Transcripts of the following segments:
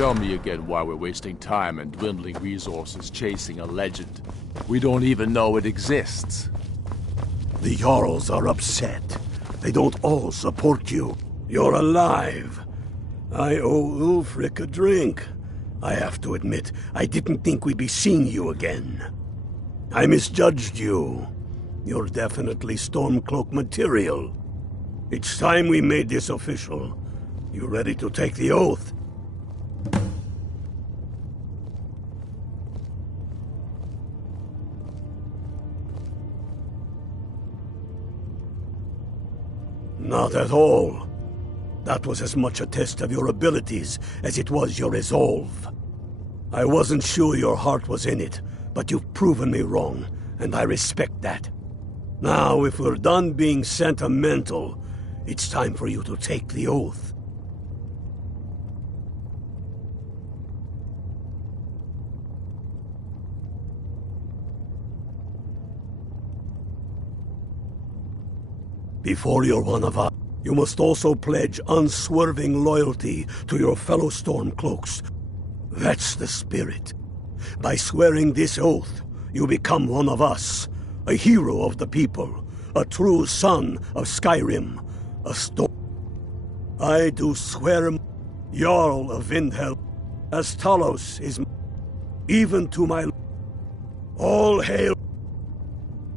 Tell me again why we're wasting time and dwindling resources chasing a legend. We don't even know it exists. The Jarls are upset. They don't all support you. You're alive. I owe Ulfric a drink. I have to admit, I didn't think we'd be seeing you again. I misjudged you. You're definitely Stormcloak material. It's time we made this official. You ready to take the oath? Not at all. That was as much a test of your abilities as it was your resolve. I wasn't sure your heart was in it, but you've proven me wrong, and I respect that. Now, if we're done being sentimental, it's time for you to take the oath. Before you're one of us, you must also pledge unswerving loyalty to your fellow Stormcloaks. That's the spirit. By swearing this oath, you become one of us, a hero of the people, a true son of Skyrim, a storm. I do swear, Jarl of Vindhelm, as Talos is, even to my... All hail,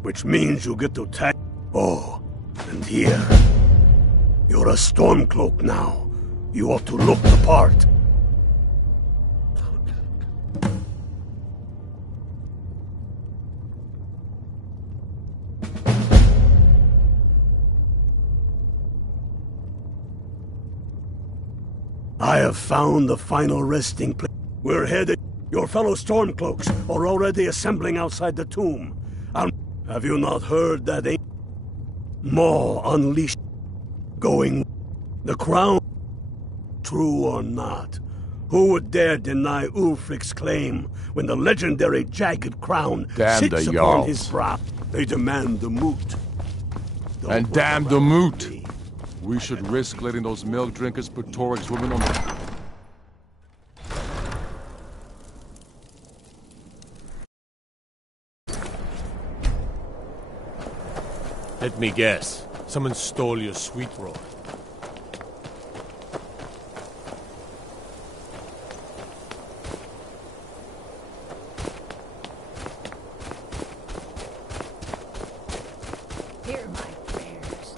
which means you get to tag... Oh, and here, you're a Stormcloak now. You ought to look the part. I have found the final resting place. We're headed. Your fellow Stormcloaks are already assembling outside the tomb. Have you not heard that they... Maw unleashed... Going... The crown... True or not, who would dare deny Ulfric's claim when the legendary jagged crown sits upon his brow? They demand the moot. And damn the moot! We should risk letting those milk drinkers put Toryg's women on the... Let me guess. Someone stole your sweet roll. Hear my prayers,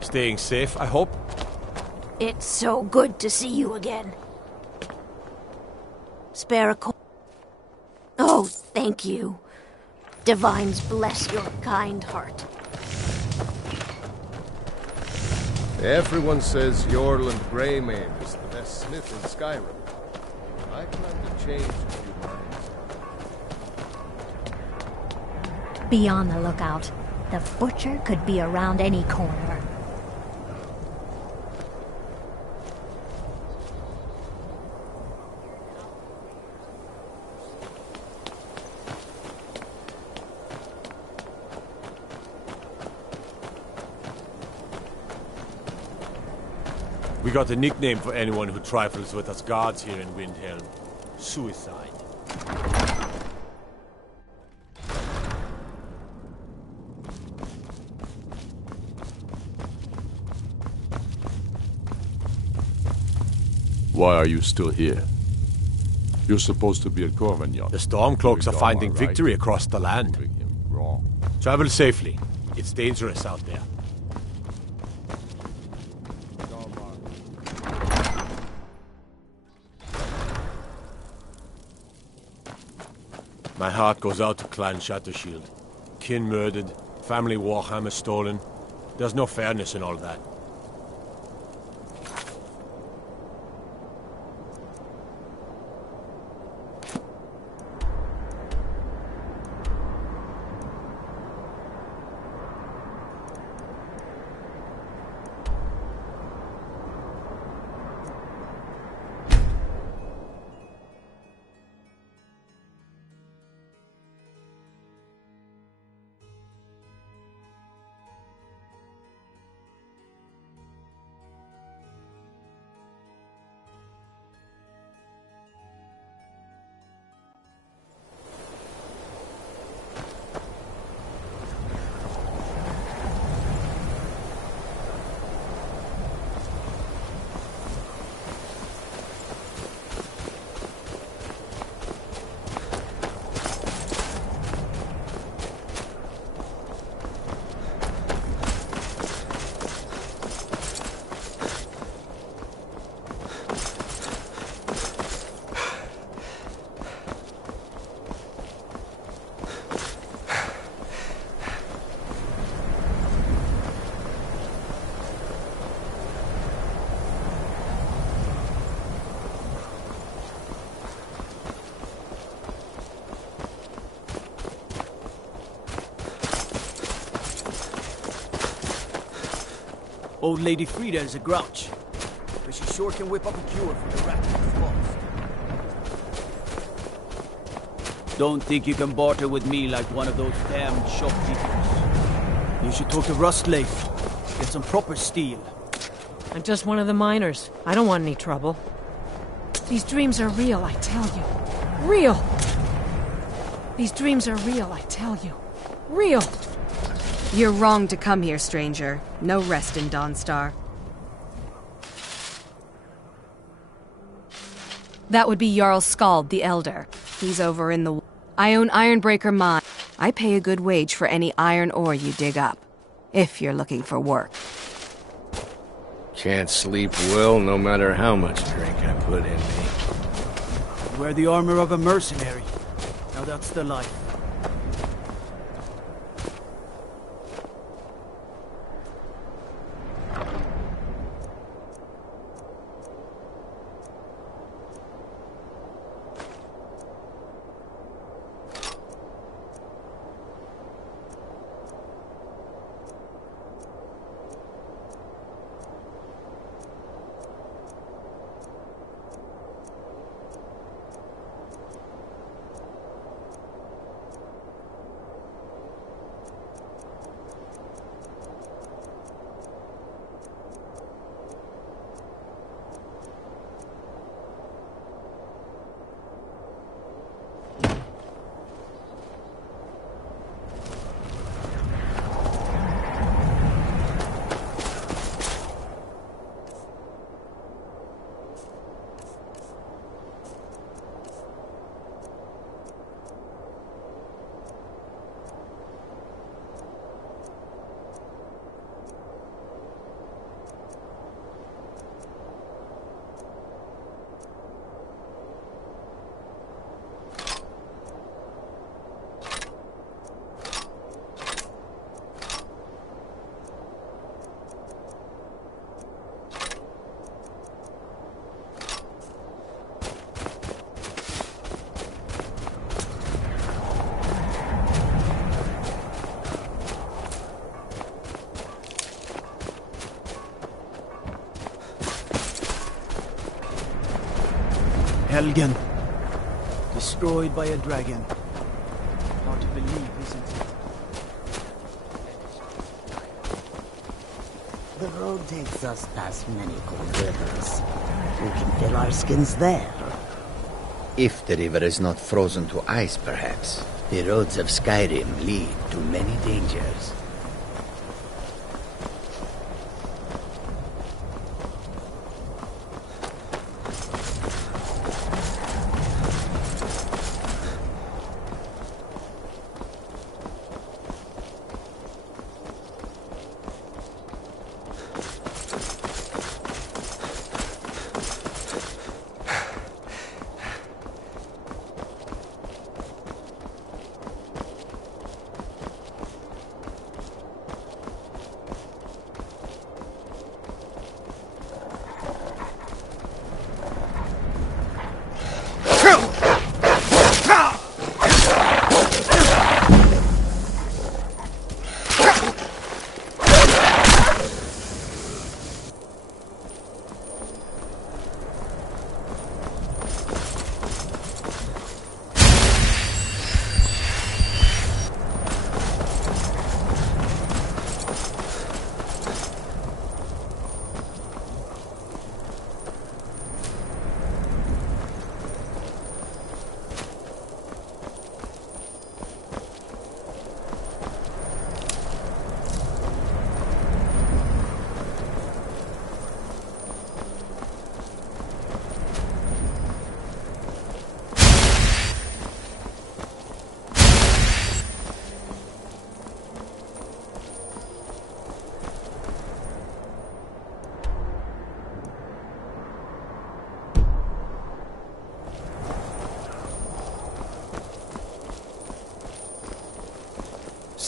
Staying safe, I hope? It's so good to see you again. Spare a coin. Oh, thank you. Divines bless your kind heart. Everyone says Yorland Greymane is the best smith in Skyrim. I plan to change a few minds. Be on the lookout. The butcher could be around any corner. We got a nickname for anyone who trifles with us gods here in Windhelm. Suicide. Why are you still here? You're supposed to be at Corvignon. The Stormcloaks are finding victory across the land. Wrong. Travel safely. It's dangerous out there. My heart goes out to Clan Shattershield. Kin murdered, family warhammer stolen. There's no fairness in all that. Old Lady Frida is a grouch, but she sure can whip up a cure for the rat in the forest. Don't think you can barter with me like one of those damned shopkeepers. You should talk to Rustleaf. Get some proper steel. I'm just one of the miners. I don't want any trouble. These dreams are real, I tell you. Real! These dreams are real, I tell you. Real! You're wrong to come here, stranger. No rest in Dawnstar. That would be Jarl Skald the Elder. He's over in the... I own Ironbreaker Mine. I pay a good wage for any iron ore you dig up. If you're looking for work. Can't sleep well no matter how much drink I put in me. Wear the armor of a mercenary. Now that's the life. Helgen. Destroyed by a dragon. Hard to believe, isn't it? The road takes us past many cold rivers. We can fill our skins there. If the river is not frozen to ice, perhaps. The roads of Skyrim lead to many dangers.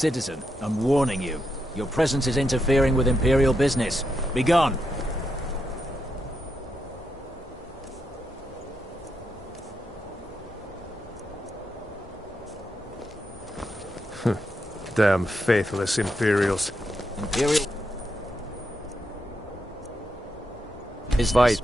citizen. I'm warning you. Your presence is interfering with Imperial business. Be gone. Damn faithless Imperials. Imperial... business. Fight.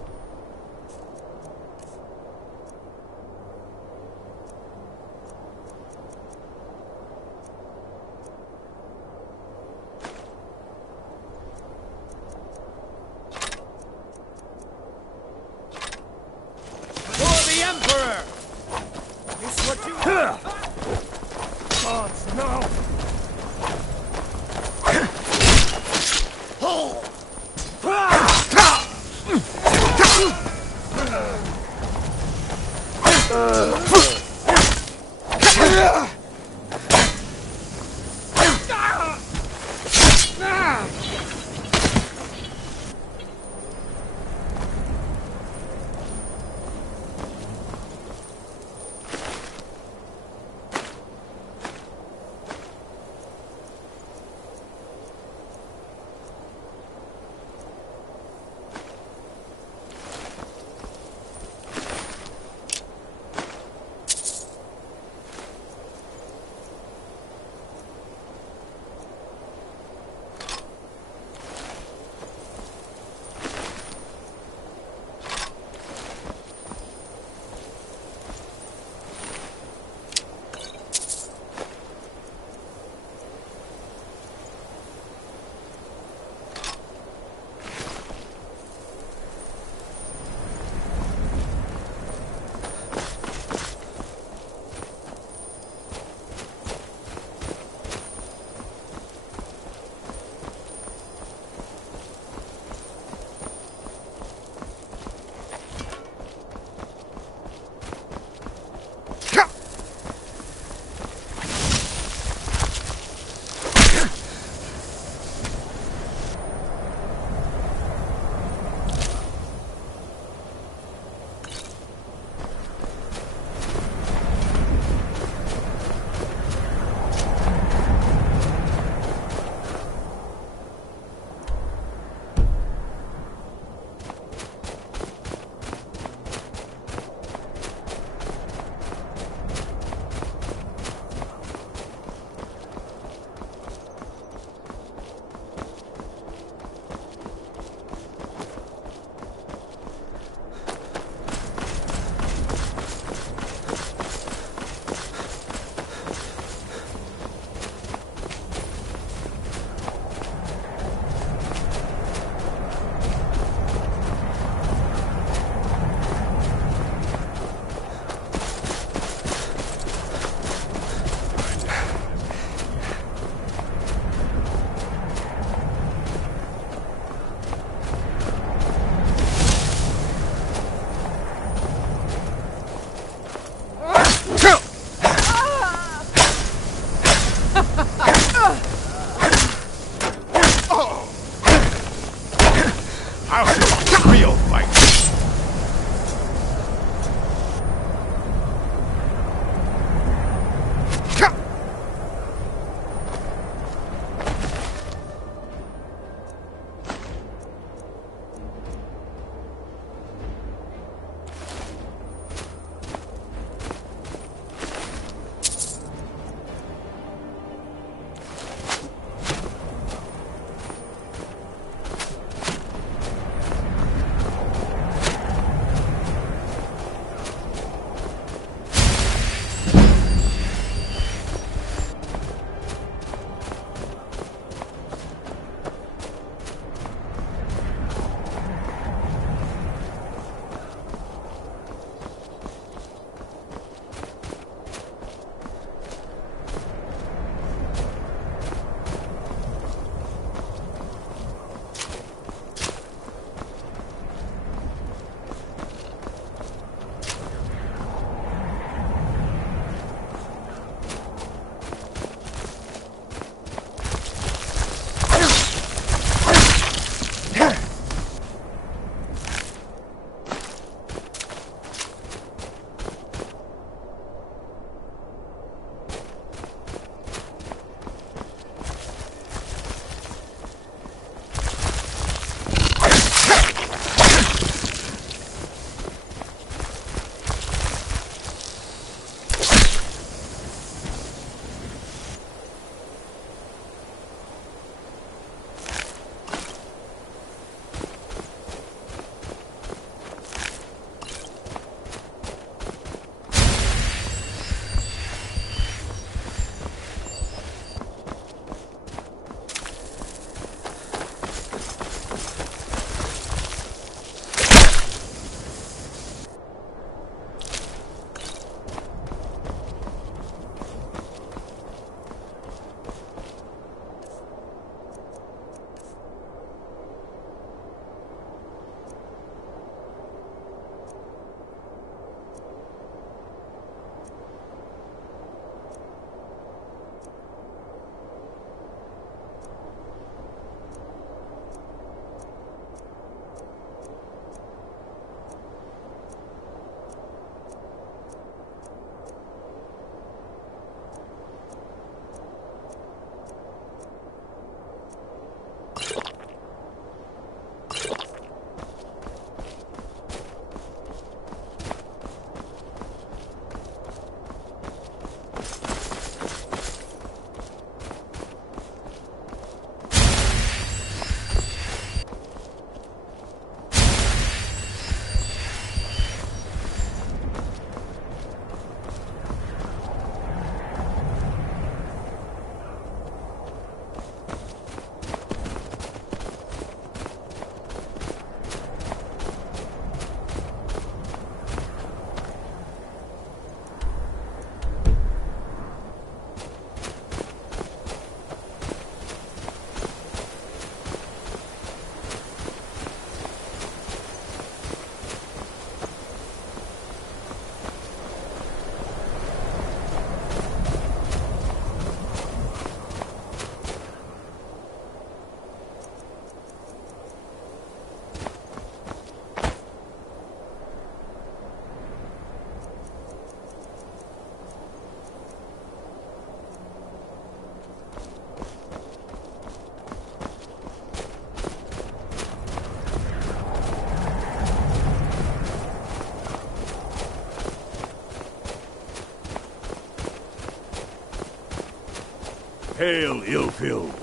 Hail, ill-filled.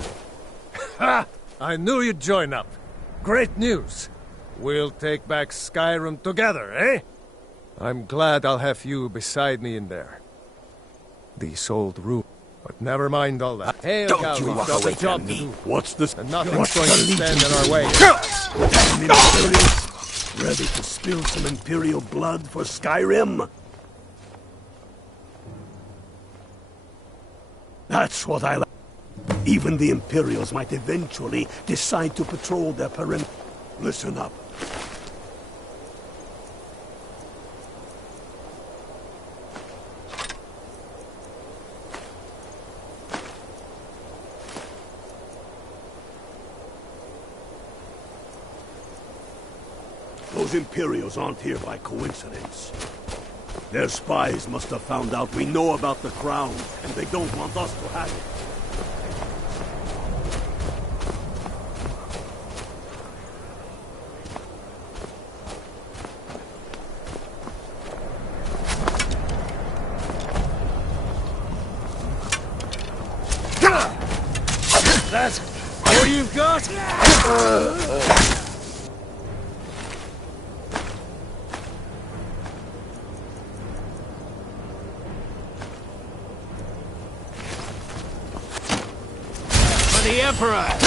Ha! I knew you'd join up. Great news. We'll take back Skyrim together, eh? I'm glad I'll have you beside me in there. These old ruins. But never mind all that. Hail, Don't you we've walk got away a job from to me. do. What's this? And nothing's What's going the to stand Legion in our way. Damn Imperials! Ready to spill some Imperial blood for Skyrim? That's what I like. Even the Imperials might eventually decide to patrol their perimeter. Listen up. Those Imperials aren't here by coincidence. Their spies must have found out we know about the crown, and they don't want us to have it. That's all you've got? For the Emperor!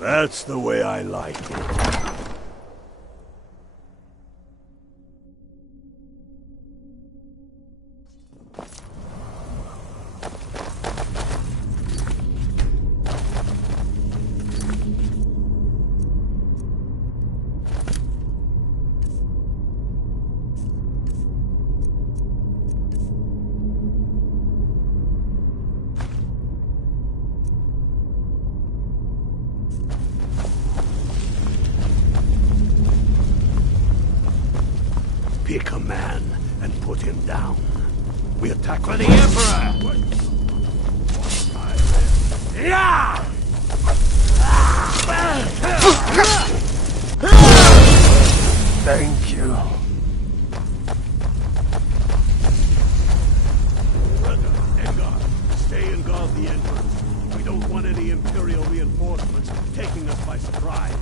That's the way I like it. Pick a man and put him down. We attack for the Emperor! Yeah! Thank you. Stay and guard the entrance. We don't want any Imperial reinforcements taking us by surprise.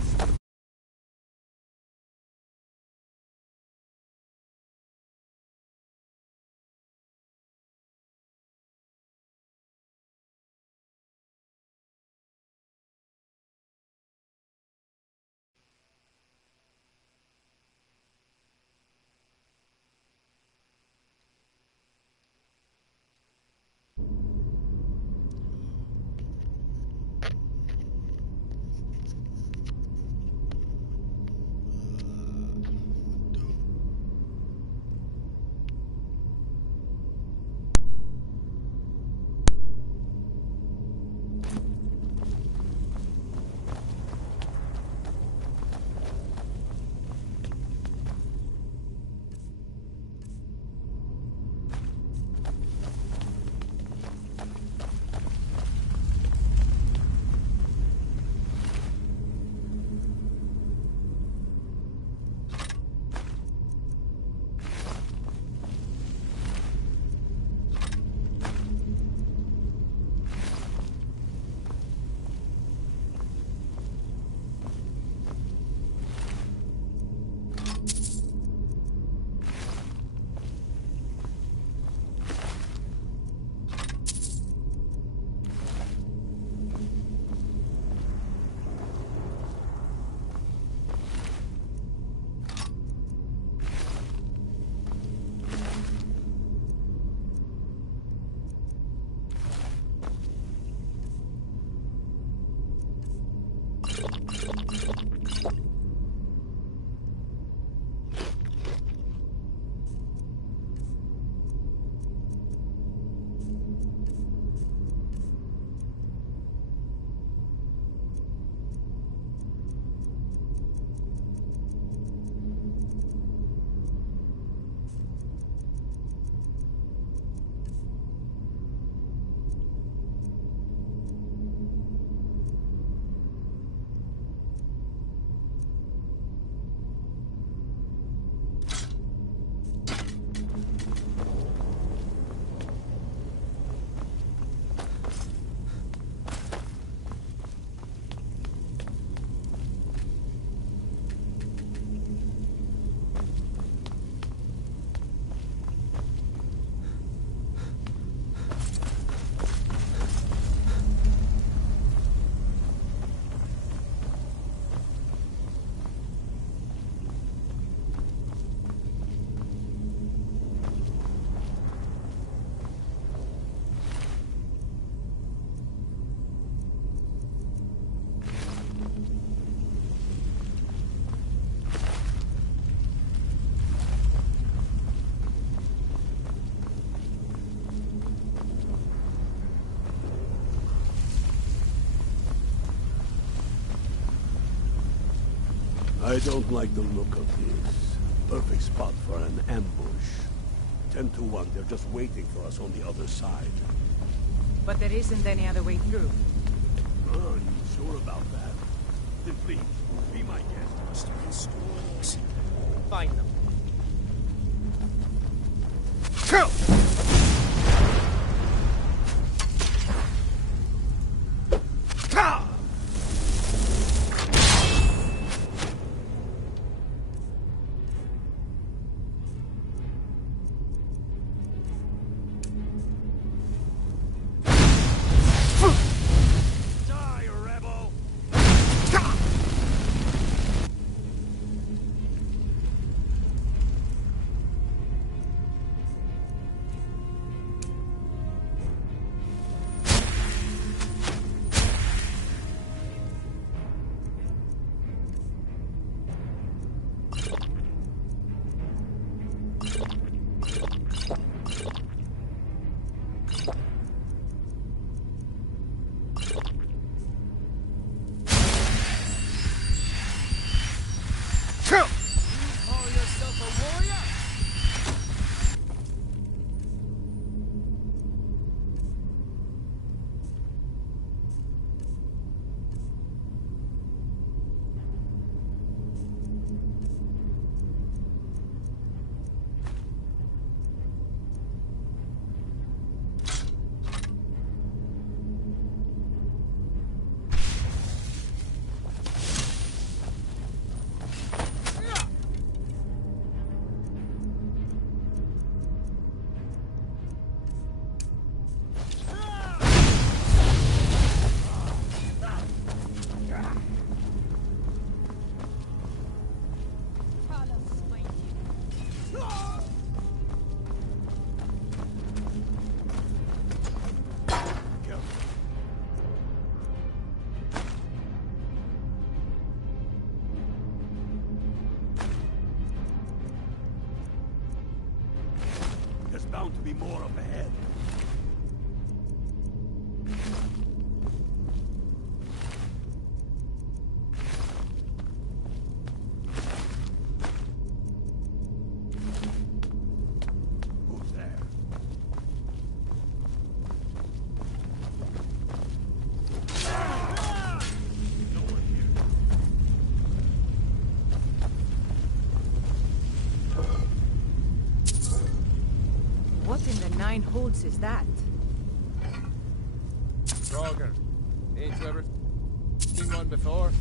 I don't like the look of this. Perfect spot for an ambush. 10 to 1, they're just waiting for us on the other side. But there isn't any other way through. Oh, you sure about that? Then please, be my guest. Stupid storks. Find them. Kill! Call yourself a warrior? There's bound to be more up ahead. Who's there? No one here. What in the nine holds is that? Roger. Ain't you ever seen one before?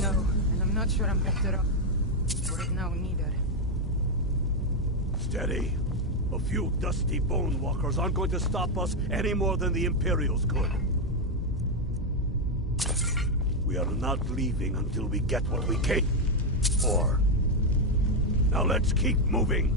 No, and I'm not sure I'm better off for it now neither. Steady. A few dusty bone walkers aren't going to stop us any more than the Imperials could. We are not leaving until we get what we came for. Now let's keep moving.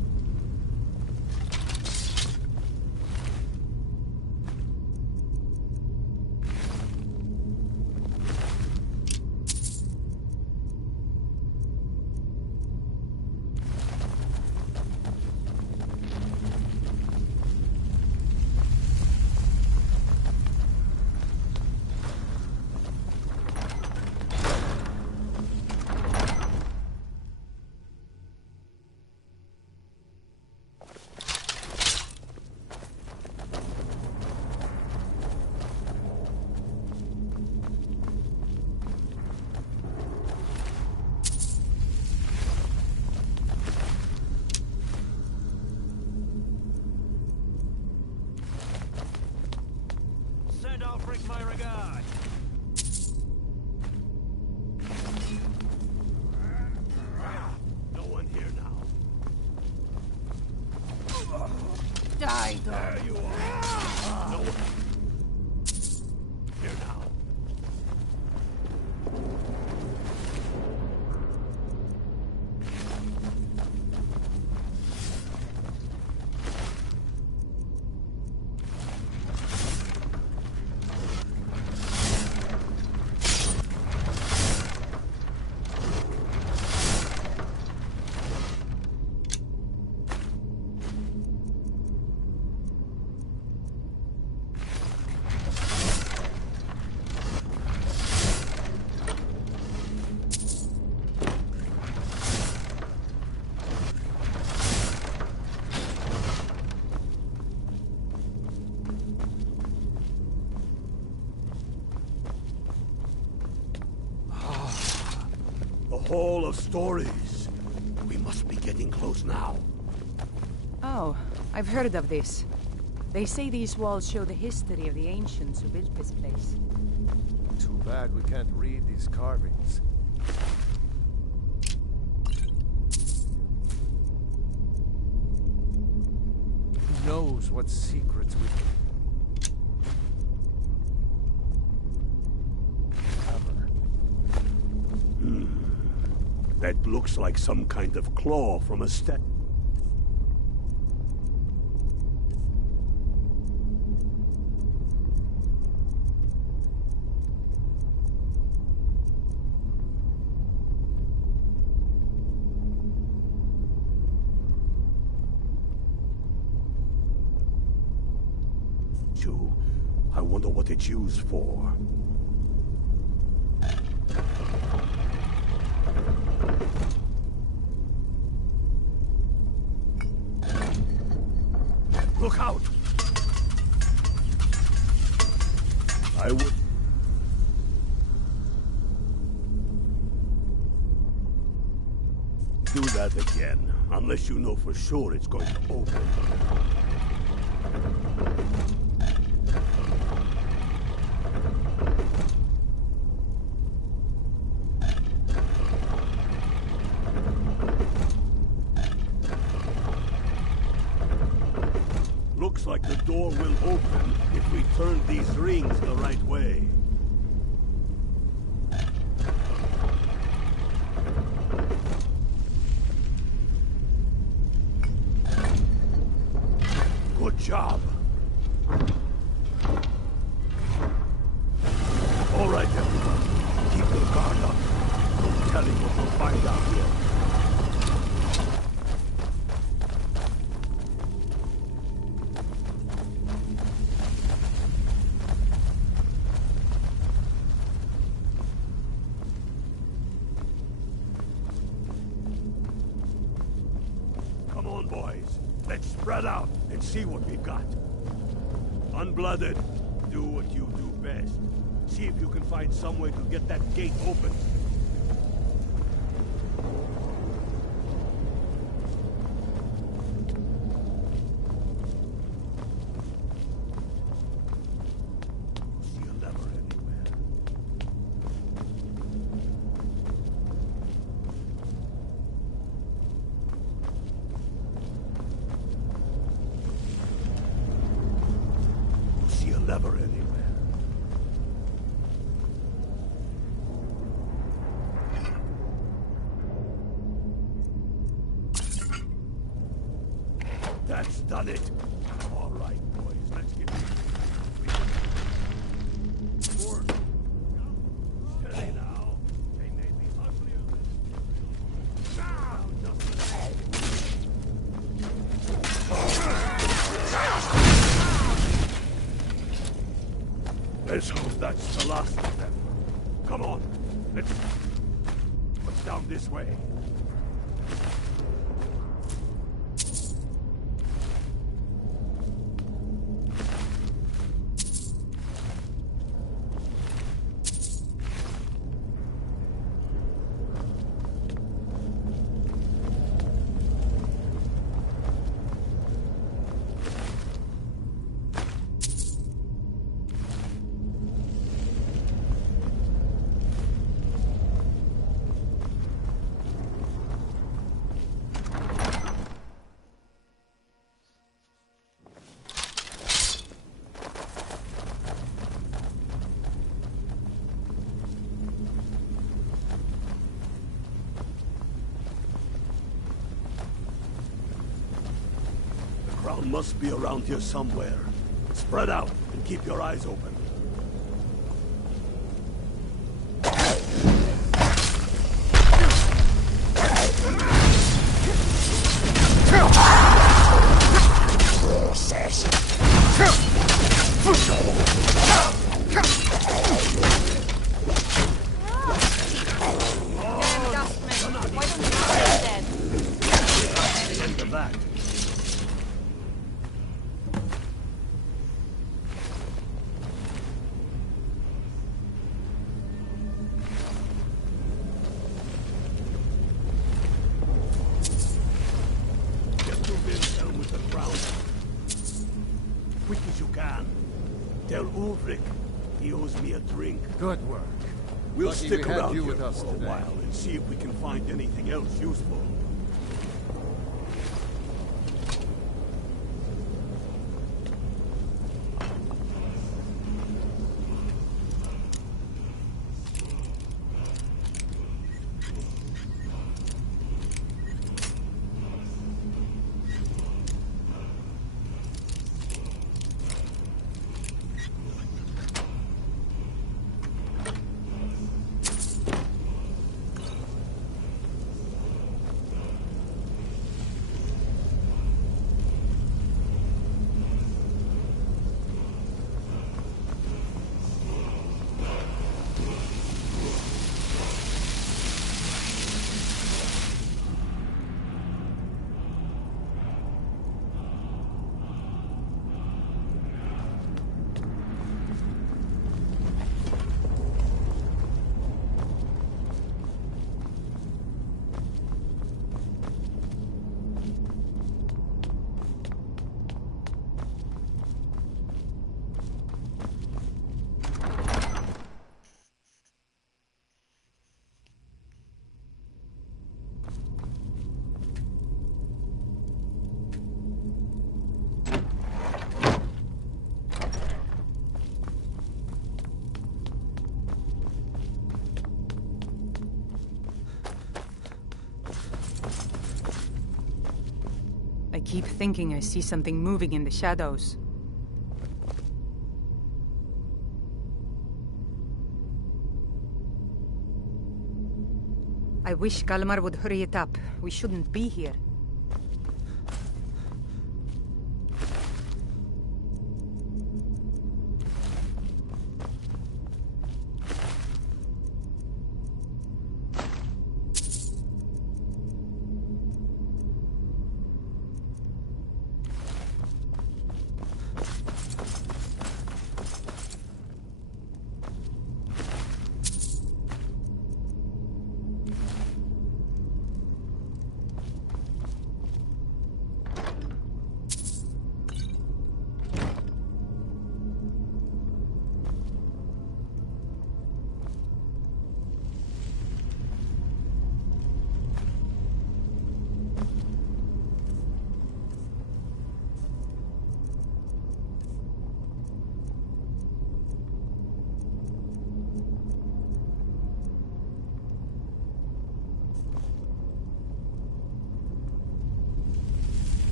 Send Alfric my regard. No one here now. Die, dog. There you are. No one here now. The Hall of Stories. We must be getting close now. Oh, I've heard of this. They say these walls show the history of the ancients who built this place. Too bad we can't read these carvings. Who knows what secrets we cover? That looks like some kind of claw from a statue. I wonder what it's used for. Look out! I would... do that again, unless you know for sure it's going to open. Looks like the door will open if we turn these rings the right way. Good job. All right, everyone. Keep your guard up. No telling what we'll find out here. Come on, boys. Let's spread out and see what we've got. Unblooded, do what you do best. See if you can find some way to get that gate open. See a lever anywhere. See a lever anywhere. That's done it. All right, boys, let's get more. Steady now. They may be uglier than let's hope that's the last of them. Come on. Let's... What's down this way? Crown must be around here somewhere. Spread out and keep your eyes open. Quick as you can. Tell Ulrich he owes me a drink. Good work. We'll Lucky stick we had around you here with us for a today. while and see if we can find anything else useful. keep thinking I see something moving in the shadows. I wish Kalmar would hurry it up. We shouldn't be here.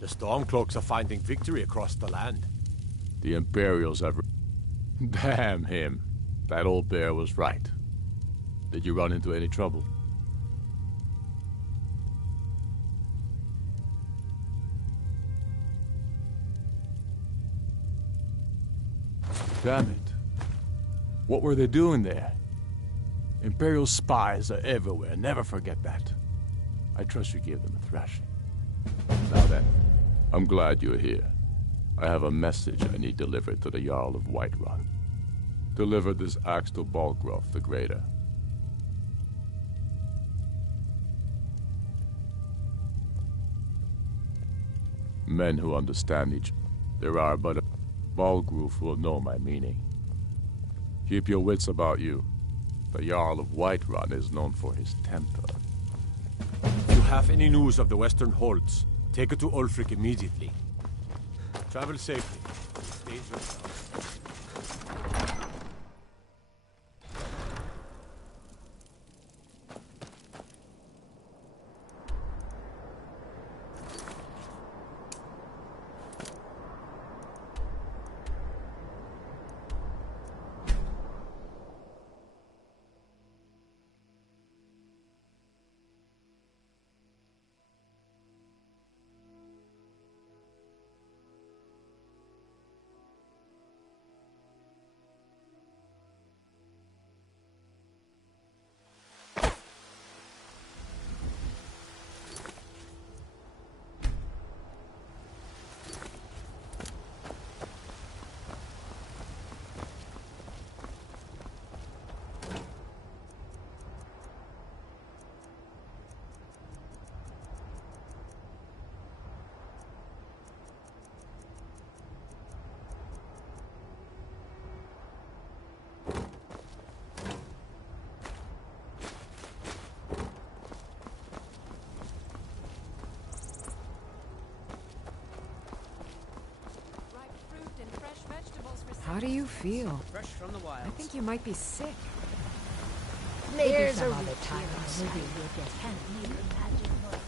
The Stormcloaks are finding victory across the land. The Imperials have... Damn him. That old bear was right. Did you run into any trouble? Damn it. What were they doing there? Imperial spies are everywhere. Never forget that. I trust you gave them a thrashing. Now then, I'm glad you're here. I have a message I need delivered to the Jarl of Whiterun. Deliver this axe to Balgrove the Greater. Men who understand each other. There are but a Balgrove will know my meaning. Keep your wits about you. The Jarl of Whiterun is known for his temper. If you have any news of the Western Holds, take it to Ulfric immediately. Travel safely. Stay yourself. How do you feel? Fresh from the wild. I think you might be sick. Maybe There's some a other time. Maybe we'll get can't even imagine what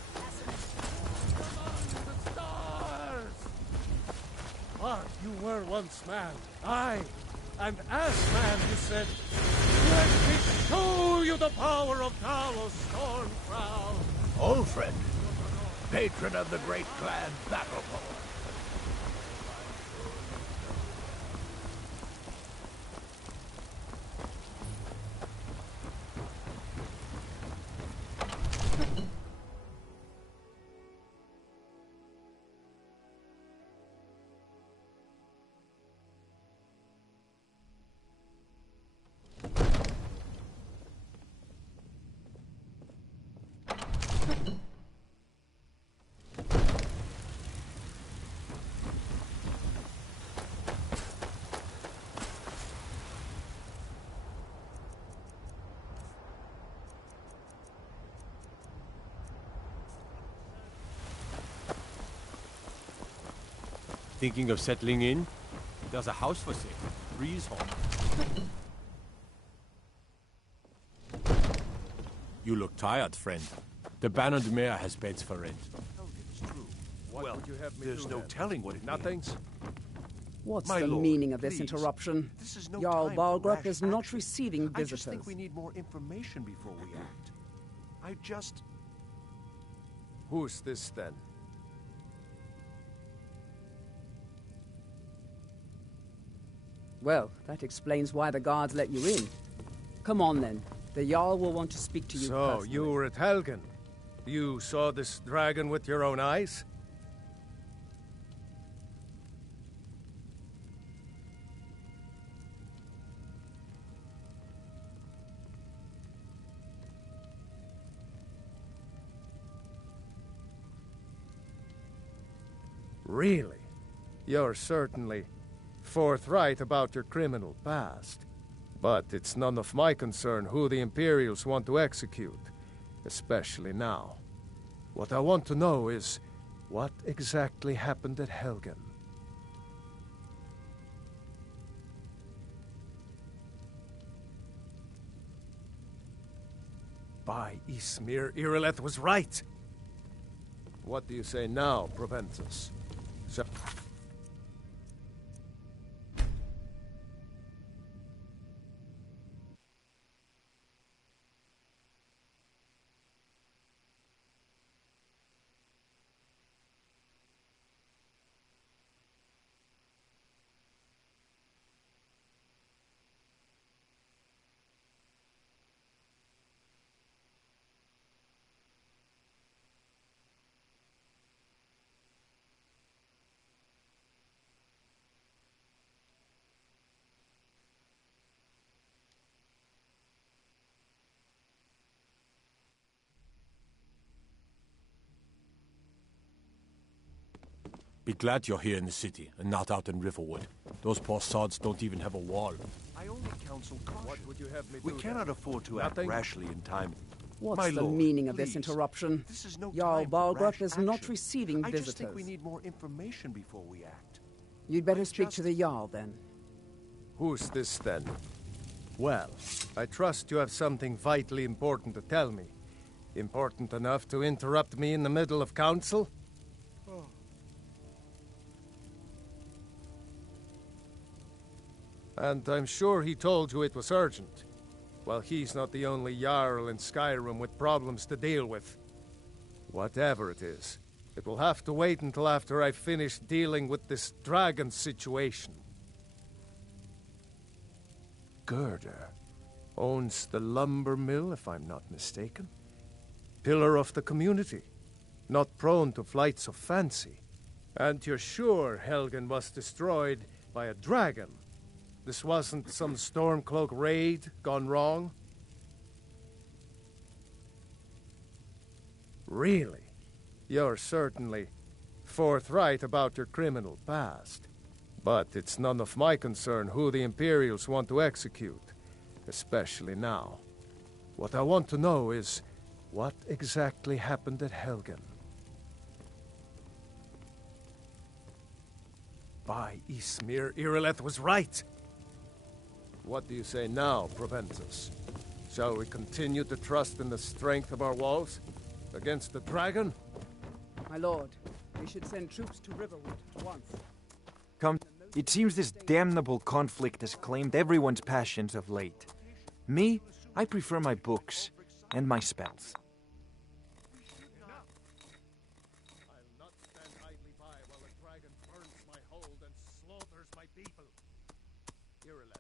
But you were once man. Aye. And as man you said, let me show you the power of Talos Stormcrown. Ulfric, patron of the great clan Battlepole. Thinking of settling in? There's a house for sale. Breeze Hall. You look tired, friend. The Bannered Mare has beds for rent. What would you have me there's do no then? telling what it Nothing. means. What's My the lord, meaning of this please. interruption? This is no Jarl time for Balgrove rash is not action. receiving I visitors. just think we need more information before we act. I just... Who's this then? Well, that explains why the guards let you in. Come on then. The Jarl will want to speak to you So, personally. you were at Helgen. You saw this dragon with your own eyes? Really? You're certainly forthright about your criminal past. But it's none of my concern who the Imperials want to execute, especially now. What I want to know is, what exactly happened at Helgen? By Ysmir, Irileth was right! What do you say now, Proventus? So Be glad you're here in the city and not out in Riverwood. Those poor sods don't even have a wall. I only counsel caution. What would you have me do? We cannot afford to act rashly in time. What's My the lord, meaning of this please. interruption? This is no Jarl time for Balgruuf rash is not action. receiving I visitors. just think we need more information before we act. You'd better speak to the Jarl, then. Who's this, then? Well, I trust you have something vitally important to tell me. Important enough to interrupt me in the middle of council? And I'm sure he told you it was urgent. Well, he's not the only Jarl in Skyrim with problems to deal with. Whatever it is, it will have to wait until after I've finished dealing with this dragon situation. Gerda owns the lumber mill, if I'm not mistaken. Pillar of the community, not prone to flights of fancy. And you're sure Helgen was destroyed by a dragon? This wasn't some Stormcloak raid gone wrong? Really? You're certainly forthright about your criminal past. But it's none of my concern who the Imperials want to execute, especially now. What I want to know is, what exactly happened at Helgen? By Ysmir, Irileth was right! What do you say now, Proventus? Shall we continue to trust in the strength of our walls? Against the dragon? My lord, we should send troops to Riverwood at once. Come, it seems this damnable conflict has claimed everyone's passions of late. Me, I prefer my books and my spells. I'll not stand idly by while the dragon burns my hold and slaughters my people. Irileth,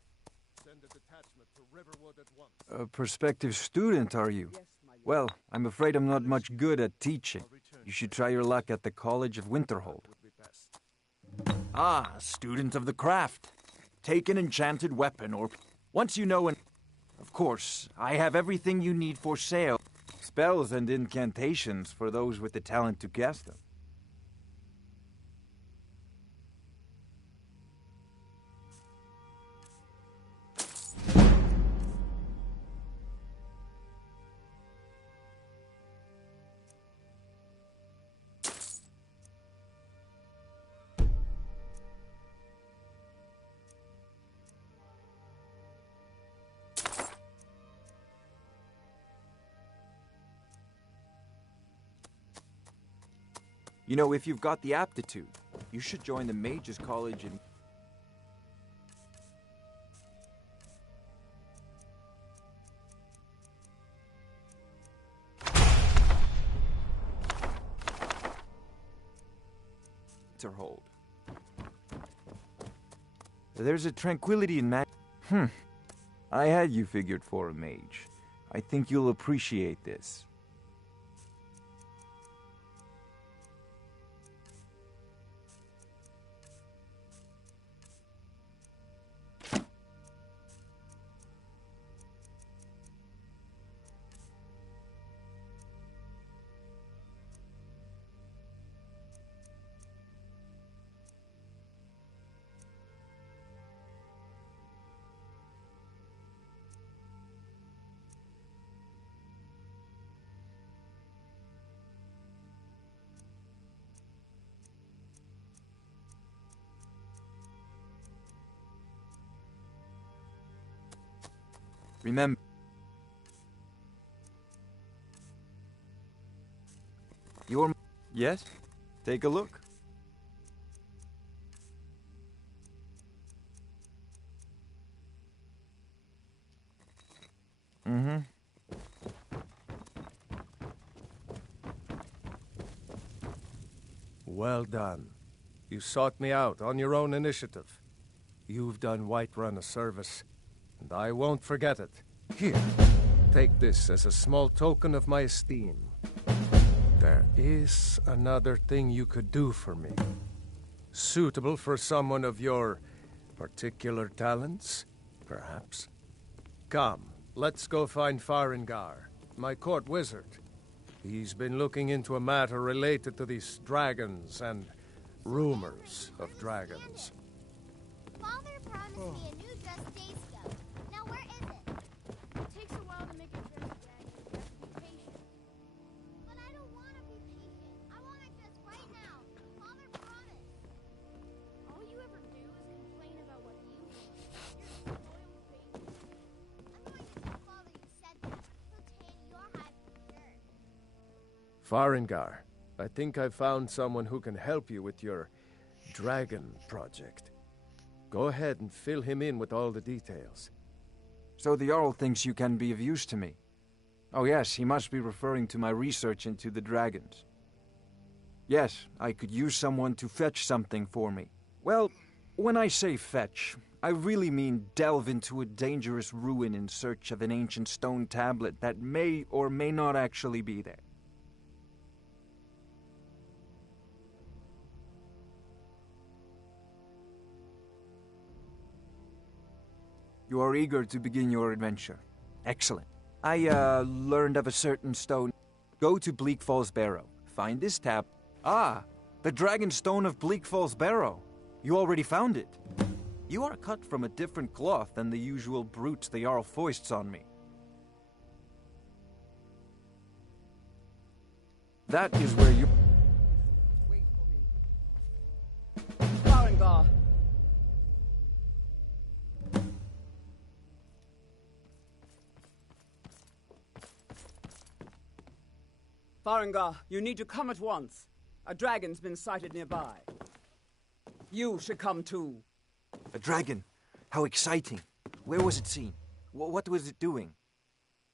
send a detachment to Riverwood at once. A prospective student, are you? Well, I'm afraid I'm not much good at teaching. You should try your luck at the College of Winterhold. Ah, student of the craft. Take an enchanted weapon, or once you know Of course, I have everything you need for sale. Spells and incantations for those with the talent to cast them. You know, if you've got the aptitude, you should join the Mages College in... Winterhold. There's a tranquility in magic. I had you figured for a mage. I think you'll appreciate this. Remember... Yes? Take a look. Well done. You sought me out on your own initiative. You've done Whiterun a service, and I won't forget it. Here, take this as a small token of my esteem. There is another thing you could do for me. Suitable for someone of your particular talents, perhaps. Come, let's go find Farengar, my court wizard. He's been looking into a matter related to these dragons and rumors of dragons. Father promised me a new dress days ago. Now where is it? It takes a while to make a dress, Daddy. You have to be patient. But I don't want to be patient. I want a dress right now. Father promised. All you ever do is complain about what you want. You're spoiled baby. I'm going to tell Father you said that. He'll tan your hide for sure. Farengar, I think I've found someone who can help you with your dragon project. Go ahead and fill him in with all the details. So the Jarl thinks you can be of use to me. Oh yes, he must be referring to my research into the dragons. Yes, I could use someone to fetch something for me. Well, when I say fetch, I really mean delve into a dangerous ruin in search of an ancient stone tablet that may or may not actually be there. You are eager to begin your adventure. Excellent. I, learned of a certain stone. Go to Bleak Falls Barrow. Find this tab. Ah, the Dragon Stone of Bleak Falls Barrow. You already found it. You are cut from a different cloth than the usual brutes the Jarl foists on me. That is where you... Wait for me. Farengar! Farengar, you need to come at once. A dragon's been sighted nearby. You should come too. A dragon? How exciting. Where was it seen? What was it doing?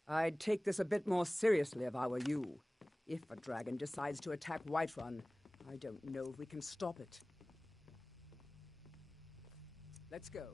I'd take this a bit more seriously if I were you. If a dragon decides to attack Whiterun, I don't know if we can stop it. Let's go.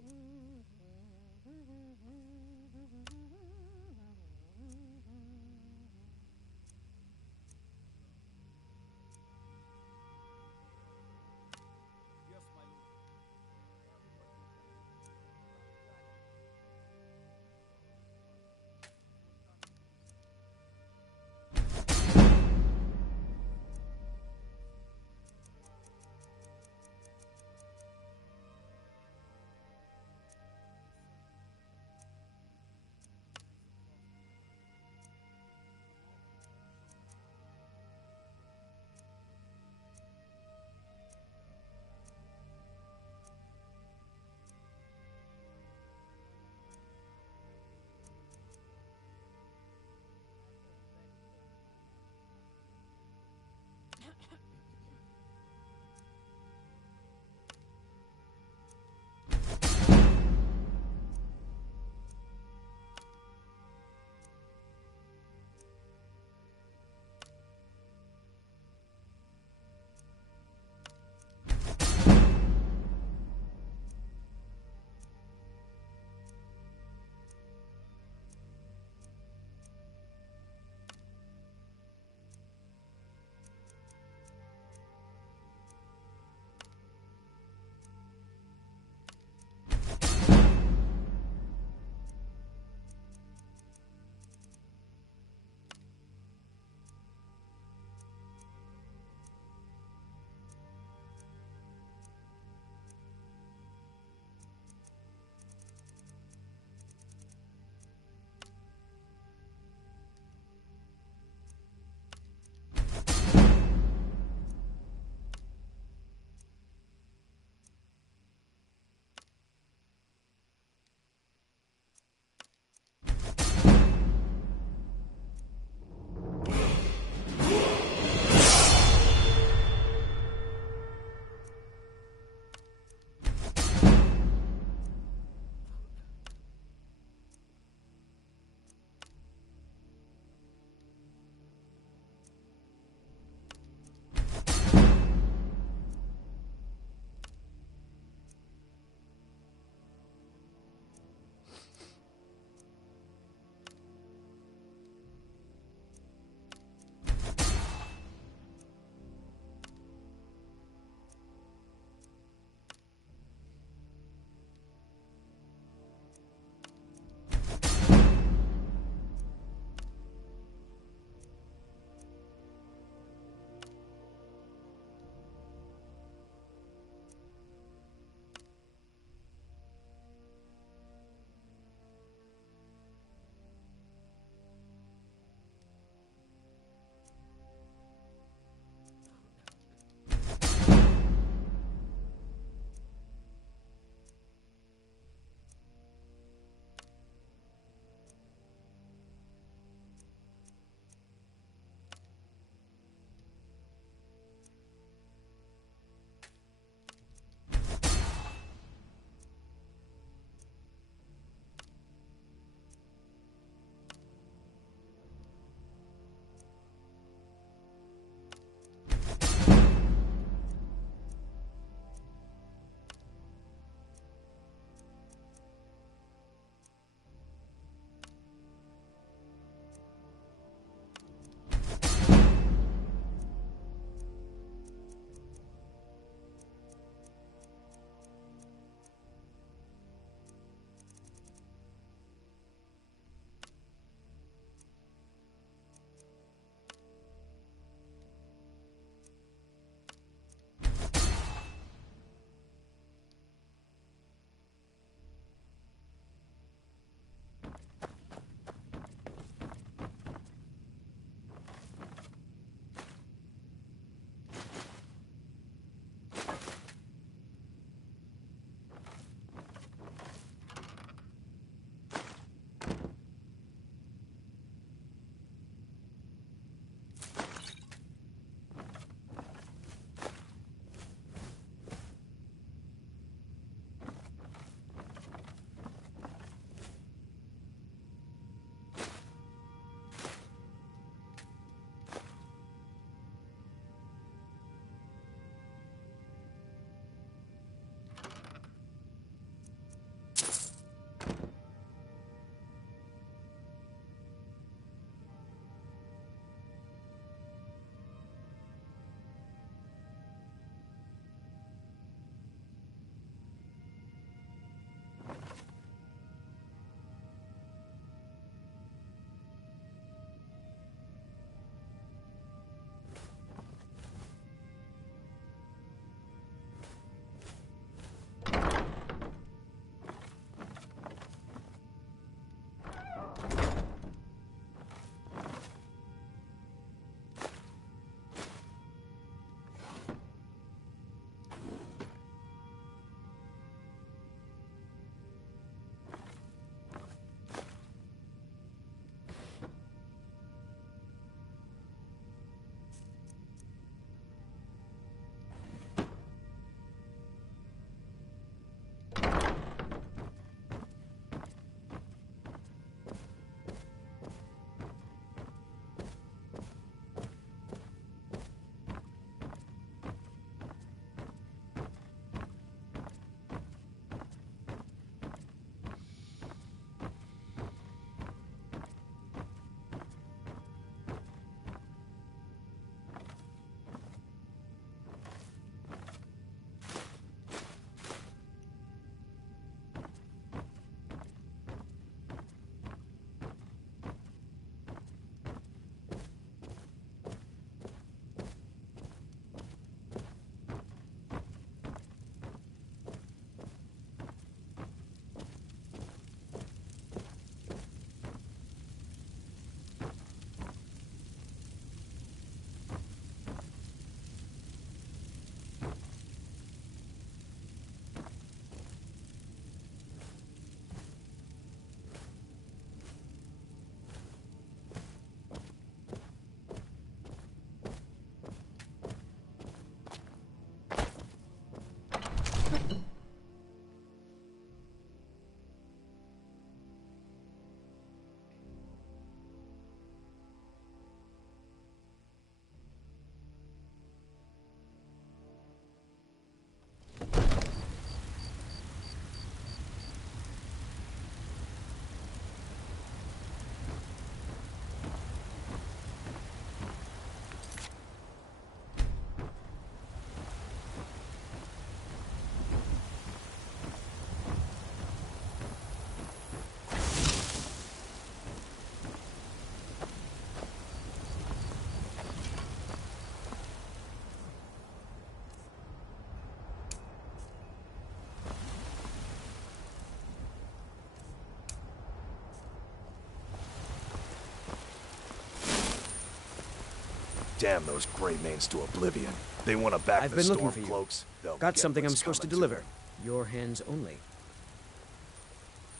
Damn those gray mains to oblivion. They want to back I've the been looking storm for you. cloaks. They'll Got get something I'm what's supposed to coming deliver. them. Your hands only.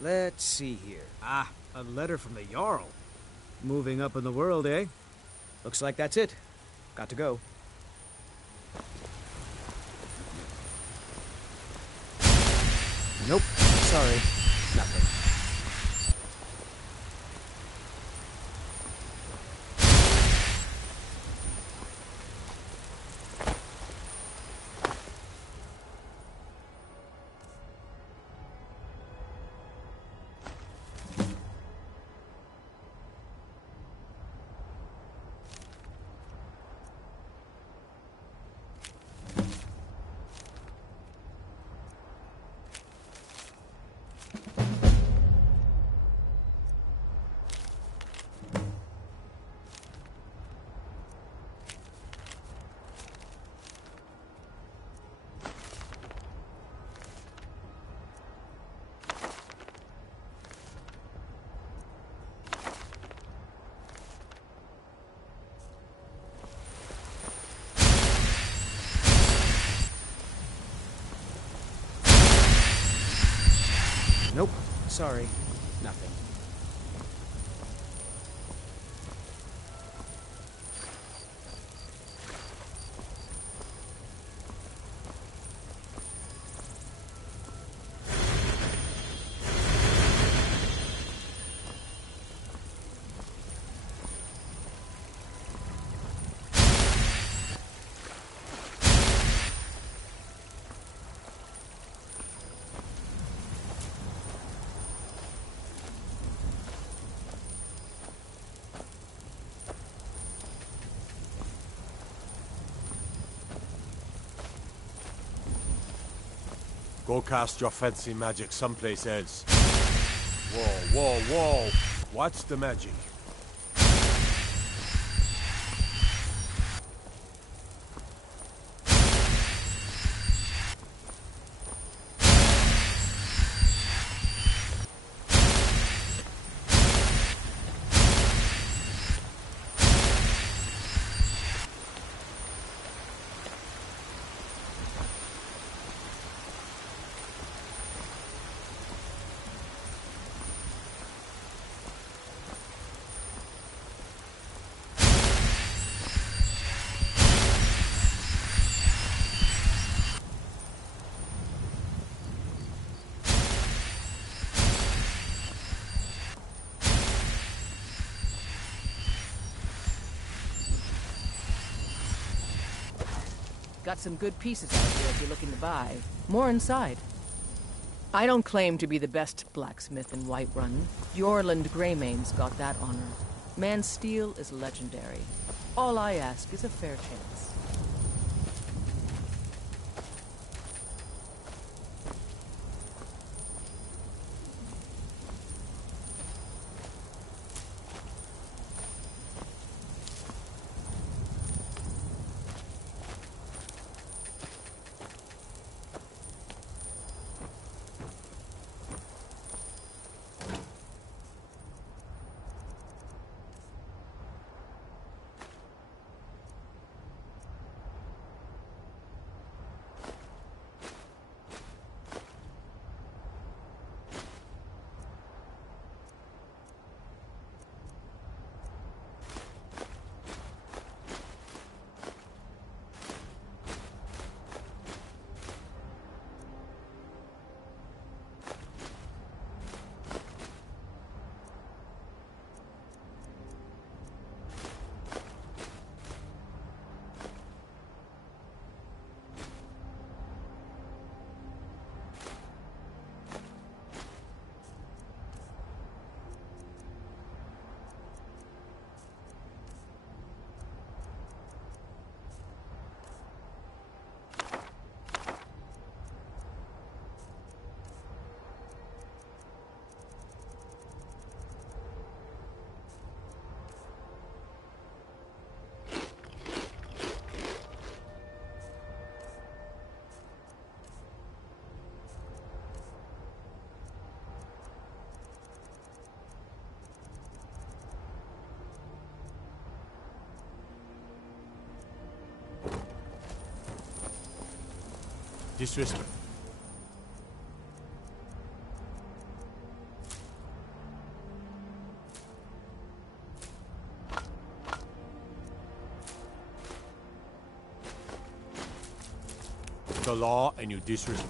Let's see here. Ah, a letter from the Jarl. Moving up in the world, eh? Looks like that's it. Got to go. Nope. Sorry. Nothing. Nope. Sorry. Nothing. Go cast your fancy magic someplace else. Whoa, whoa, whoa! Watch the magic. Got some good pieces out here if you're looking to buy. More inside. I don't claim to be the best blacksmith in Whiterun. Jorland Greymane's got that honor. Man's steel is legendary. All I ask is a fair chance. Disrespect. The law and you disrespect.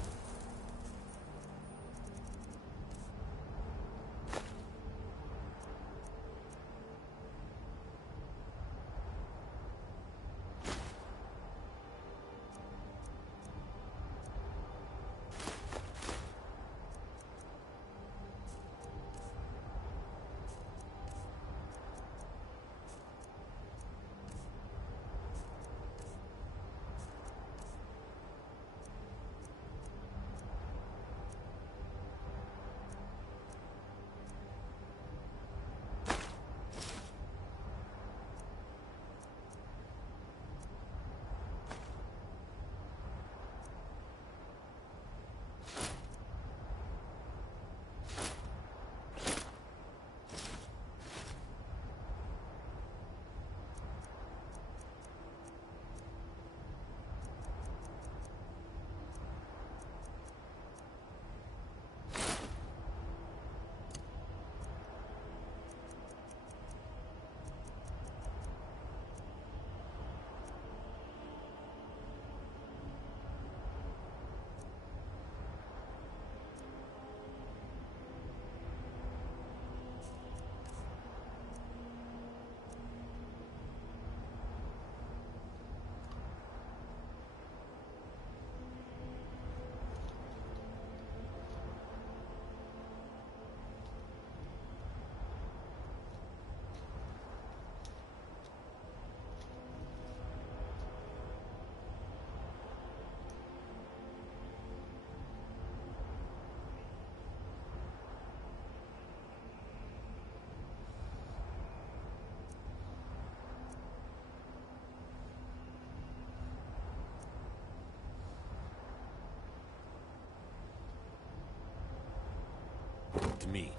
To me.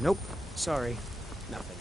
Nope. Sorry. Nothing.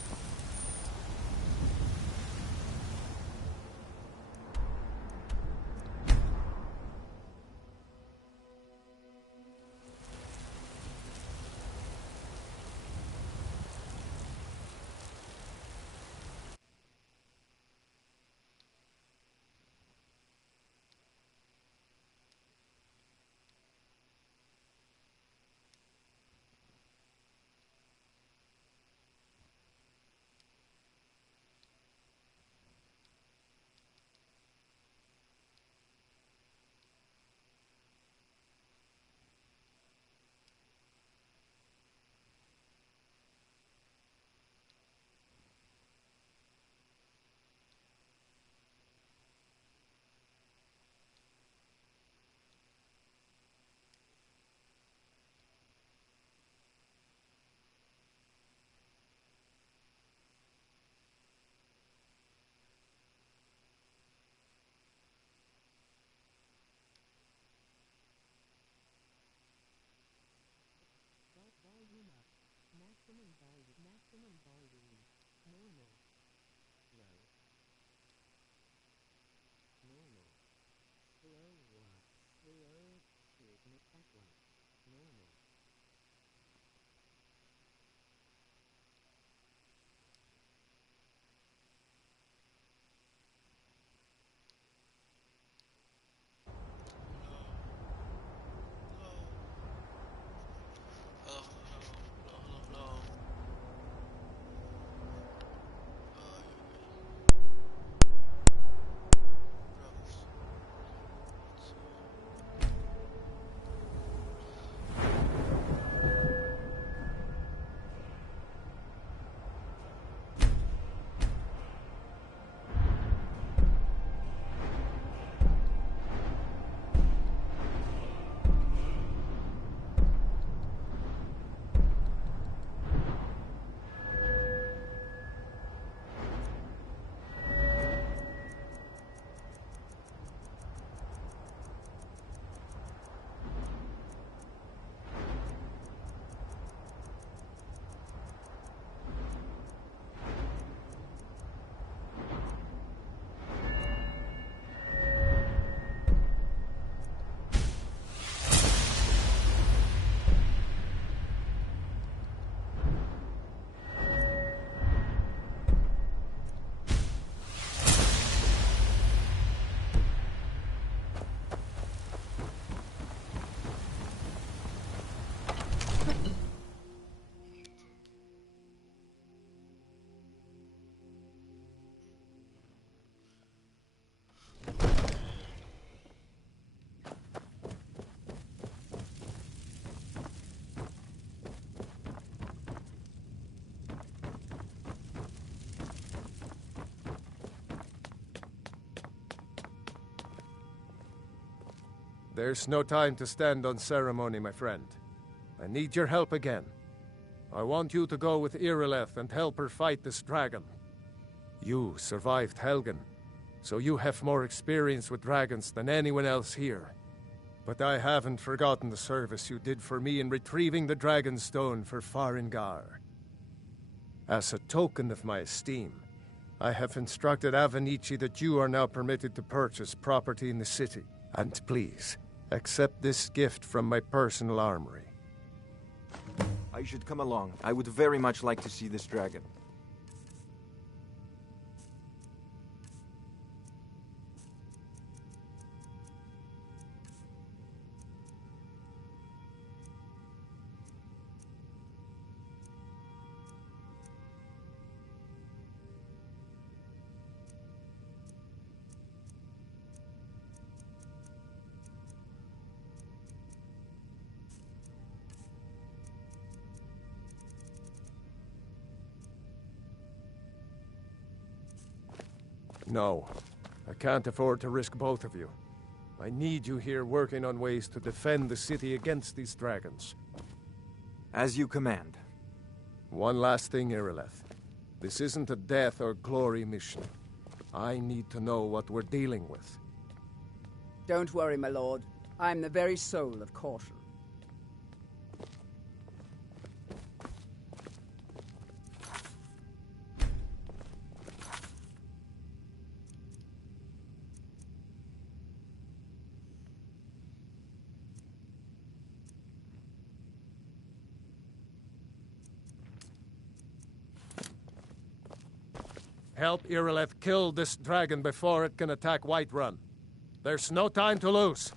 There's no time to stand on ceremony, my friend. I need your help again. I want you to go with Irileth and help her fight this dragon. You survived Helgen, so you have more experience with dragons than anyone else here. But I haven't forgotten the service you did for me in retrieving the Dragon Stone for Farengar. As a token of my esteem, I have instructed Avenici that you are now permitted to purchase property in the city. And please, accept this gift from my personal armory. I should come along. I would very much like to see this dragon. No, I can't afford to risk both of you. I need you here working on ways to defend the city against these dragons. As you command. One last thing, Irileth. This isn't a death or glory mission. I need to know what we're dealing with. Don't worry, my lord. I'm the very soul of caution. Help Irileth kill this dragon before it can attack Whiterun. There's no time to lose.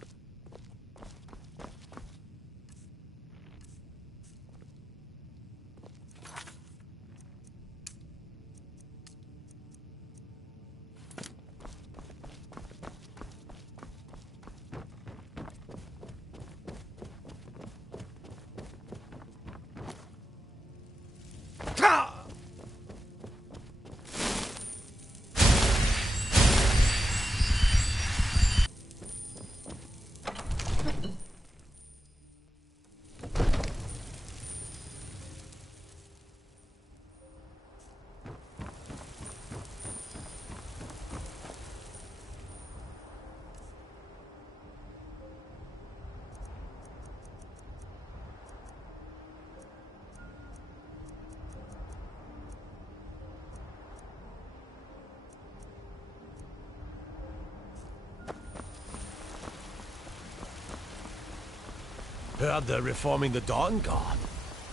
Heard they're reforming the Dawn Guard.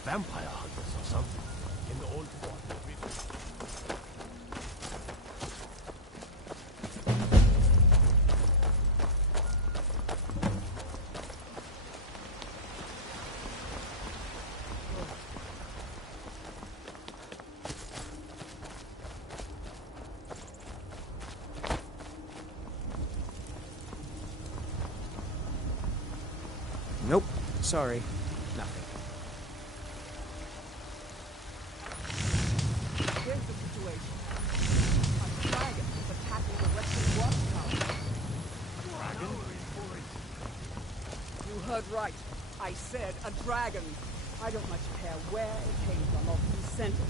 Vampire hunters or something. In the old water river. Nope. Sorry. Nothing. Here's the situation. A dragon is attacking the western watchtower. Dragon? You heard right. I said a dragon. I don't much care where it came from or who sent it.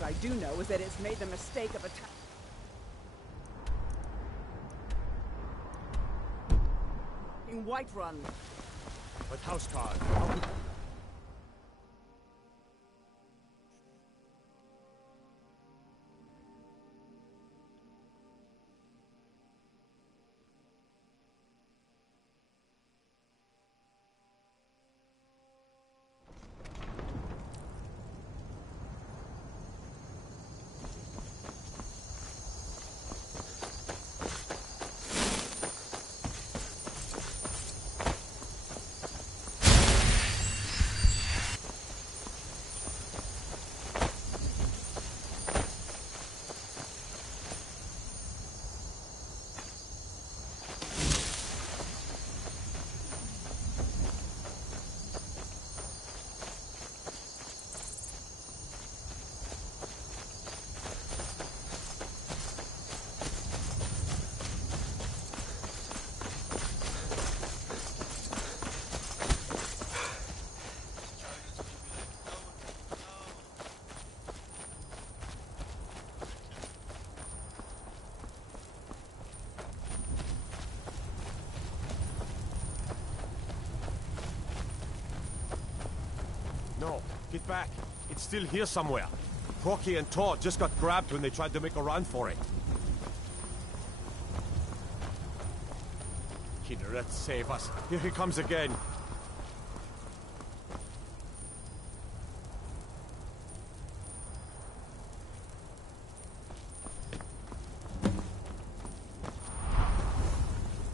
What I do know is that it's made the mistake of attacking Whiterun. But Houseguard, how could... Get back. It's still here somewhere. Procky and Todd just got grabbed when they tried to make a run for it. Kinneret, save us. Here he comes again.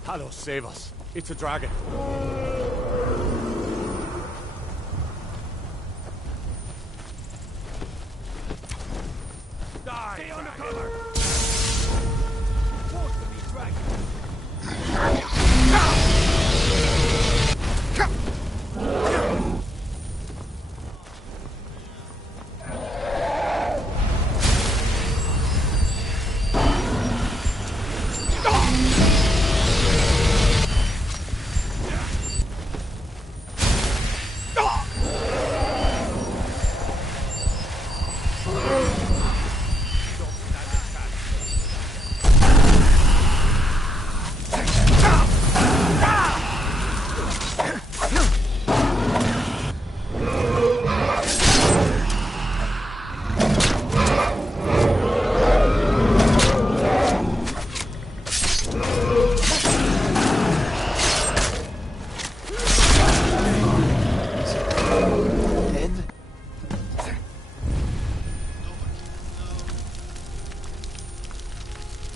Hallo, save us. It's a dragon. Die, stay under cover! Force to be dragon!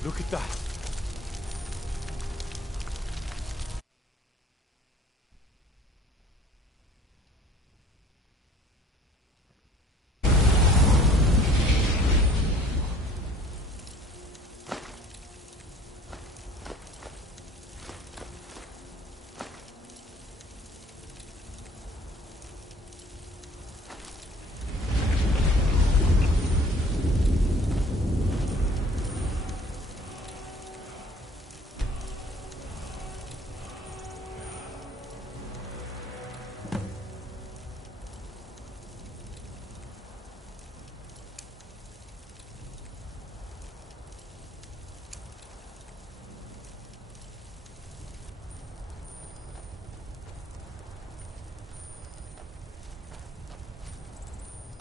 Look at that.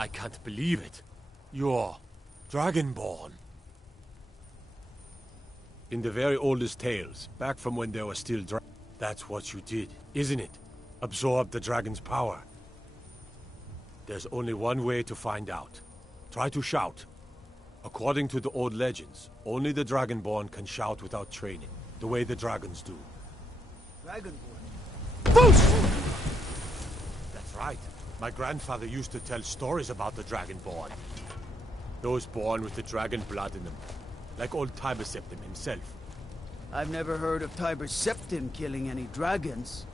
I can't believe it. You're Dragonborn. In the very oldest tales, back from when there were still that's what you did, isn't it? Absorb the dragon's power. There's only one way to find out. Try to shout. According to the old legends, only the Dragonborn can shout without training, the way the dragons do. Dragonborn? That's right. My grandfather used to tell stories about the Dragonborn. Those born with the dragon blood in them. Like old Tiber Septim himself. I've never heard of Tiber Septim killing any dragons.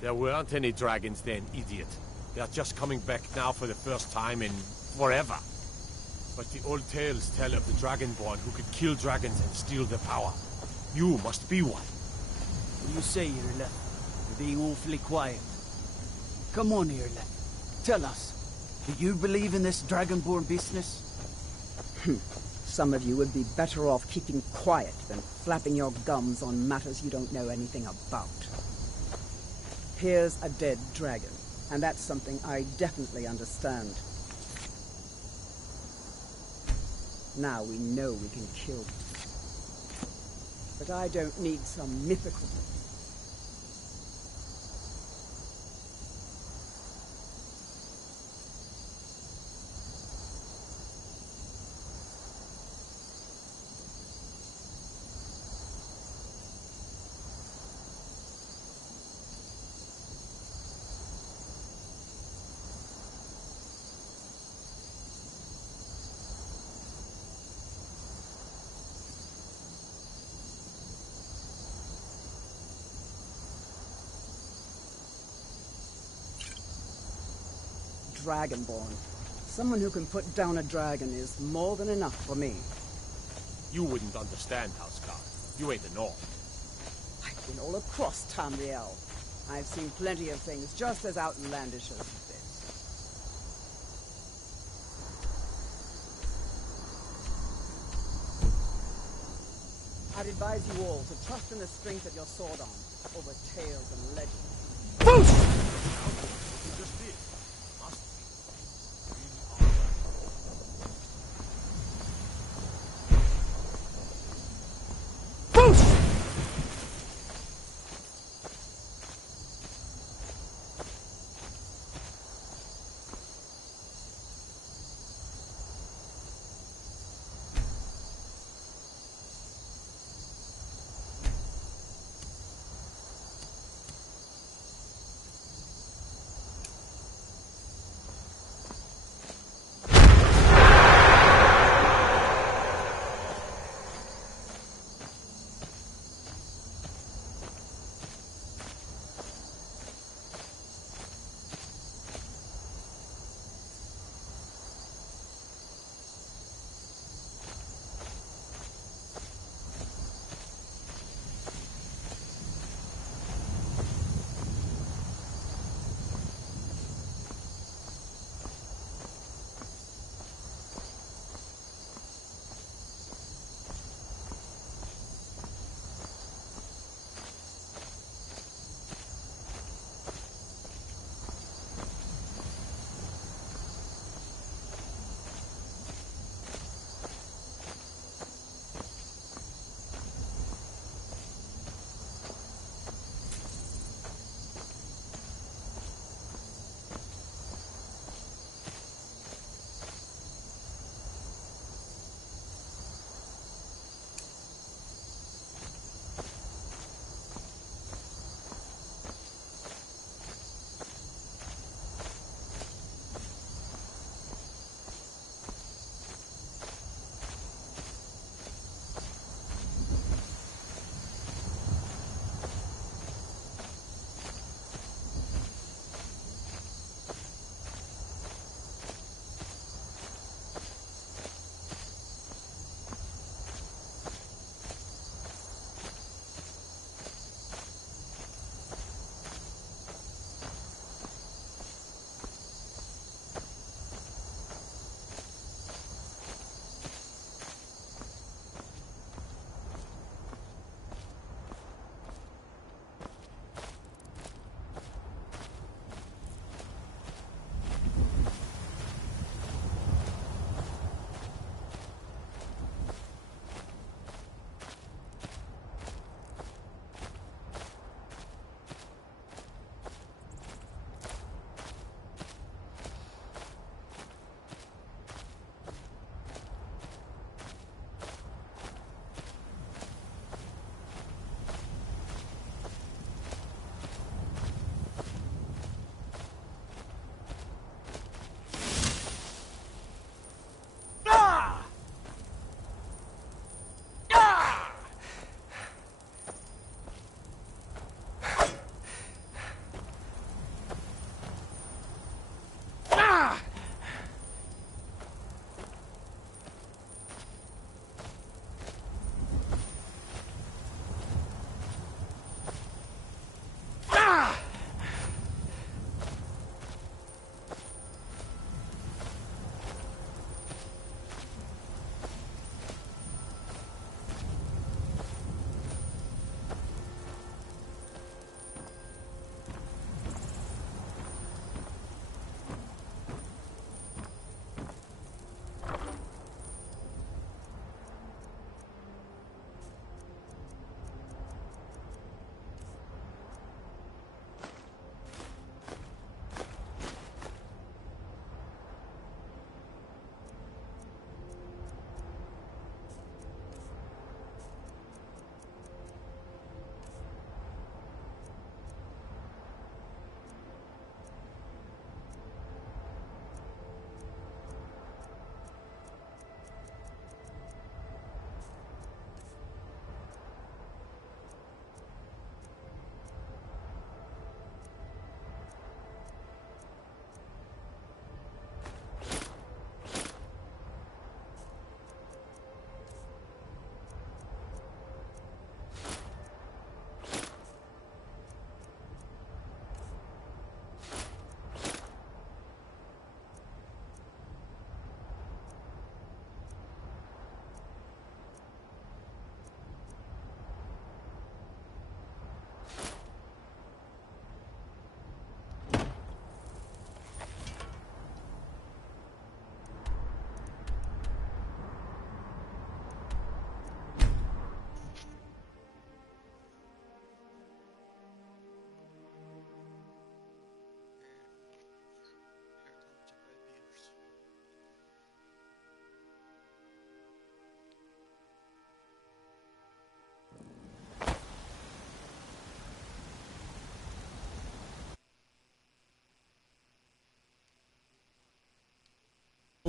There weren't any dragons then, idiot. They're just coming back now for the first time in forever. But the old tales tell of the Dragonborn who could kill dragons and steal their power. You must be one. What do you say, Irla? You're being awfully quiet. Come on, Irla. Tell us. Do you believe in this Dragonborn business? Some of you would be better off keeping quiet than flapping your gums on matters you don't know anything about. Here's a dead dragon, and that's something I definitely understand. Now we know we can kill them. But I don't need some mythical... Dragonborn. Someone who can put down a dragon is more than enough for me. You wouldn't understand, Houseguard. You ain't the North. I've been all across Tamriel. I've seen plenty of things just as outlandish as this. I'd advise you all to trust in the strength of your sword arm over tales and legends. Boosh! You just did. Must be.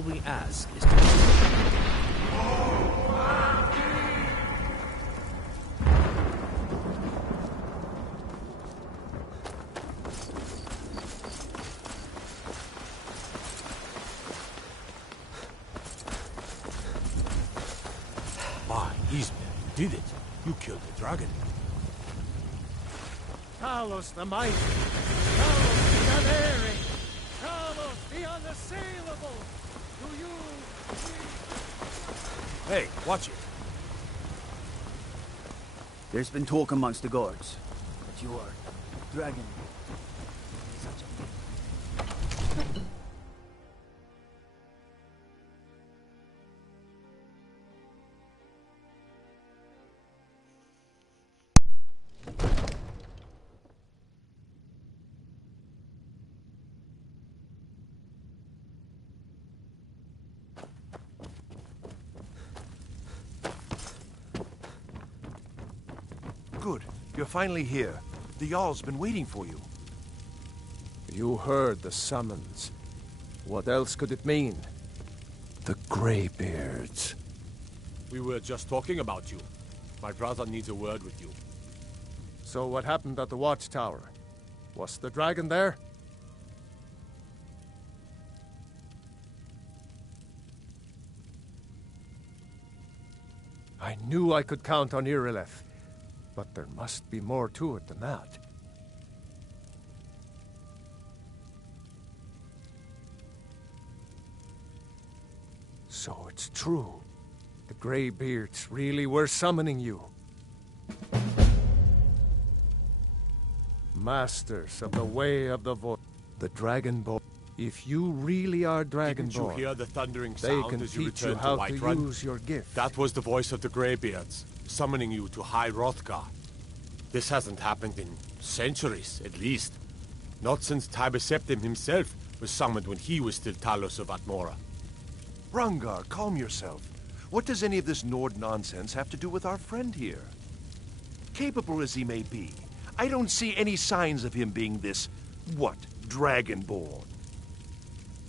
All we ask is to... My Eastman, you did it. You killed the dragon. Talos the mighty, Talos the unerring, Talos the unassailable. Do you... Hey, watch it. There's been talk amongst the guards that you are dragon. Good. You're finally here. The Jarl's been waiting for you. You heard the summons. What else could it mean? The Greybeards. We were just talking about you. My brother needs a word with you. So what happened at the watchtower? Was the dragon there? I knew I could count on Irileth, but there must be more to it than that. So it's true. The Greybeards really were summoning you. Masters of the Way of the Void, the Dragonborn. If you really are Dragonborn, Didn't you hear the thundering they sound can as you teach you returned to how to Whiterun? use your gift. That was the voice of the Greybeards, summoning you to High Hrothgar. This hasn't happened in centuries, at least. Not since Tiber Septim himself was summoned when he was still Talos of Atmora. Rangar, calm yourself. What does any of this Nord nonsense have to do with our friend here? Capable as he may be, I don't see any signs of him being this, what, Dragonborn.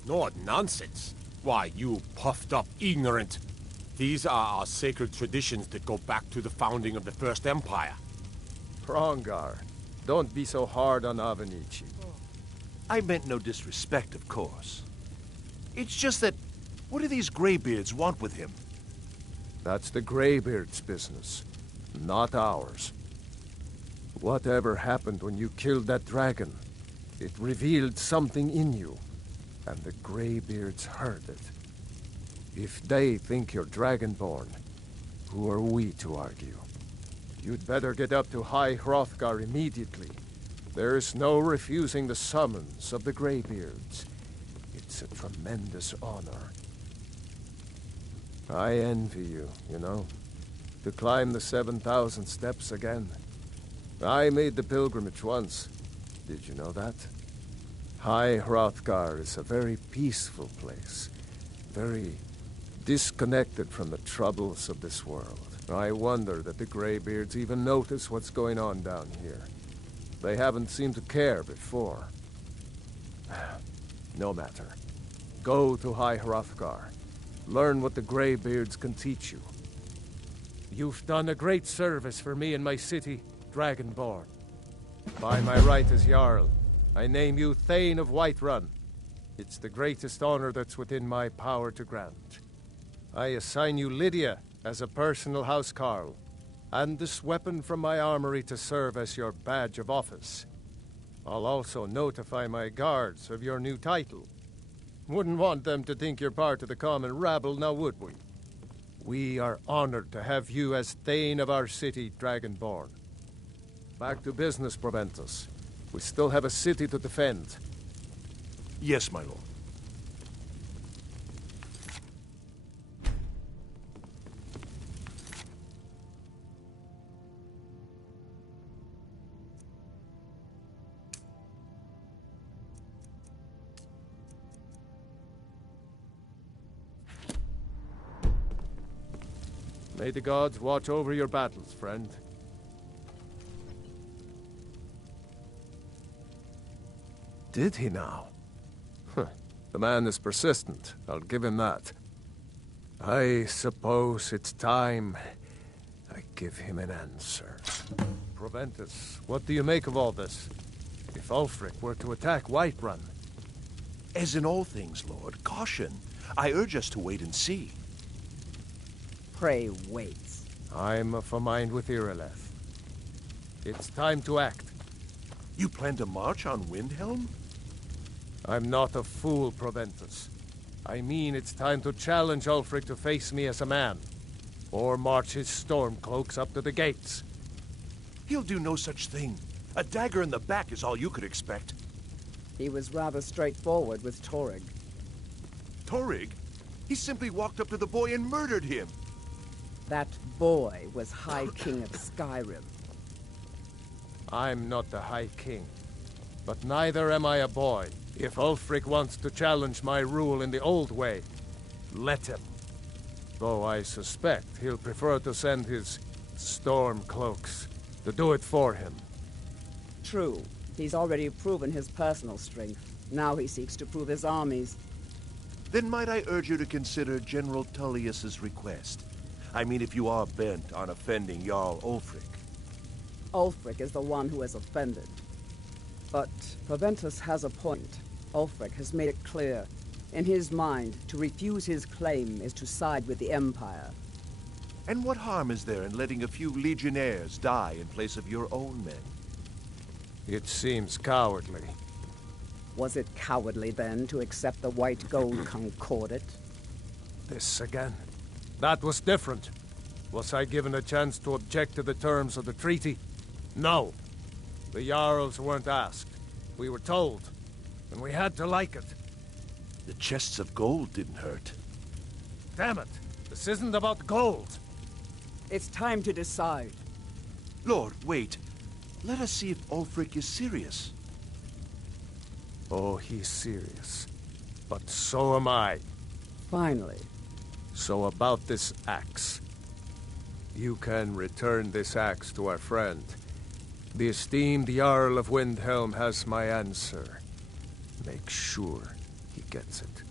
Nord nonsense? Why, you puffed up ignorant. These are our sacred traditions that go back to the founding of the First Empire. Hrongar, don't be so hard on Avenici. I meant no disrespect, of course. It's just that, what do these Greybeards want with him? That's the Greybeards' business, not ours. Whatever happened when you killed that dragon, it revealed something in you, and the Greybeards heard it. If they think you're Dragonborn, who are we to argue? You'd better get up to High Hrothgar immediately. There's no refusing the summons of the Greybeards. It's a tremendous honor. I envy you, you know, to climb the 7,000 steps again. I made the pilgrimage once. Did you know that? High Hrothgar is a very peaceful place, very disconnected from the troubles of this world. I wonder that the Greybeards even notice what's going on down here. They haven't seemed to care before. No matter. Go to High Hrothgar. Learn what the Greybeards can teach you. You've done a great service for me and my city, Dragonborn. By my right as Jarl, I name you Thane of Whiterun. It's the greatest honor that's within my power to grant. I assign you Lydia as a personal housecarl, and this weapon from my armory to serve as your badge of office. I'll also notify my guards of your new title. Wouldn't want them to think you're part of the common rabble, now would we? We are honored to have you as Thane of our city, Dragonborn. Back to business, Proventus. We still have a city to defend. Yes, my lord. May the gods watch over your battles, friend. Did he now? Huh. The man is persistent, I'll give him that. I suppose it's time I give him an answer. Proventus, what do you make of all this? If Ulfric were to attack Whiterun... As in all things, Lord, caution. I urge us to wait and see. Pray wait. I'm of a mind with Irileth. It's time to act. You plan to march on Windhelm? I'm not a fool, Proventus. I mean it's time to challenge Ulfric to face me as a man. Or march his stormcloaks up to the gates. He'll do no such thing. A dagger in the back is all you could expect. He was rather straightforward with Torrig. Torrig? He simply walked up to the boy and murdered him. That boy was High King of Skyrim. I'm not the High King. But neither am I a boy. If Ulfric wants to challenge my rule in the old way, let him. Though I suspect he'll prefer to send his stormcloaks to do it for him. True. He's already proven his personal strength. Now he seeks to prove his armies. Then might I urge you to consider General Tullius's request? I mean, if you are bent on offending Jarl Ulfric. Ulfric is the one who has offended. But Proventus has a point. Ulfric has made it clear. In his mind, to refuse his claim is to side with the Empire. And what harm is there in letting a few legionnaires die in place of your own men? It seems cowardly. Was it cowardly, then, to accept the White Gold Concordat? This again? That was different. Was I given a chance to object to the terms of the treaty? No. The Jarls weren't asked. We were told. And we had to like it. The chests of gold didn't hurt. Damn it! This isn't about gold! It's time to decide. Lord, wait. Let us see if Ulfric is serious. Oh, he's serious. But so am I. Finally. So about this axe. You can return this axe to our friend. The esteemed Jarl of Windhelm has my answer. Make sure he gets it.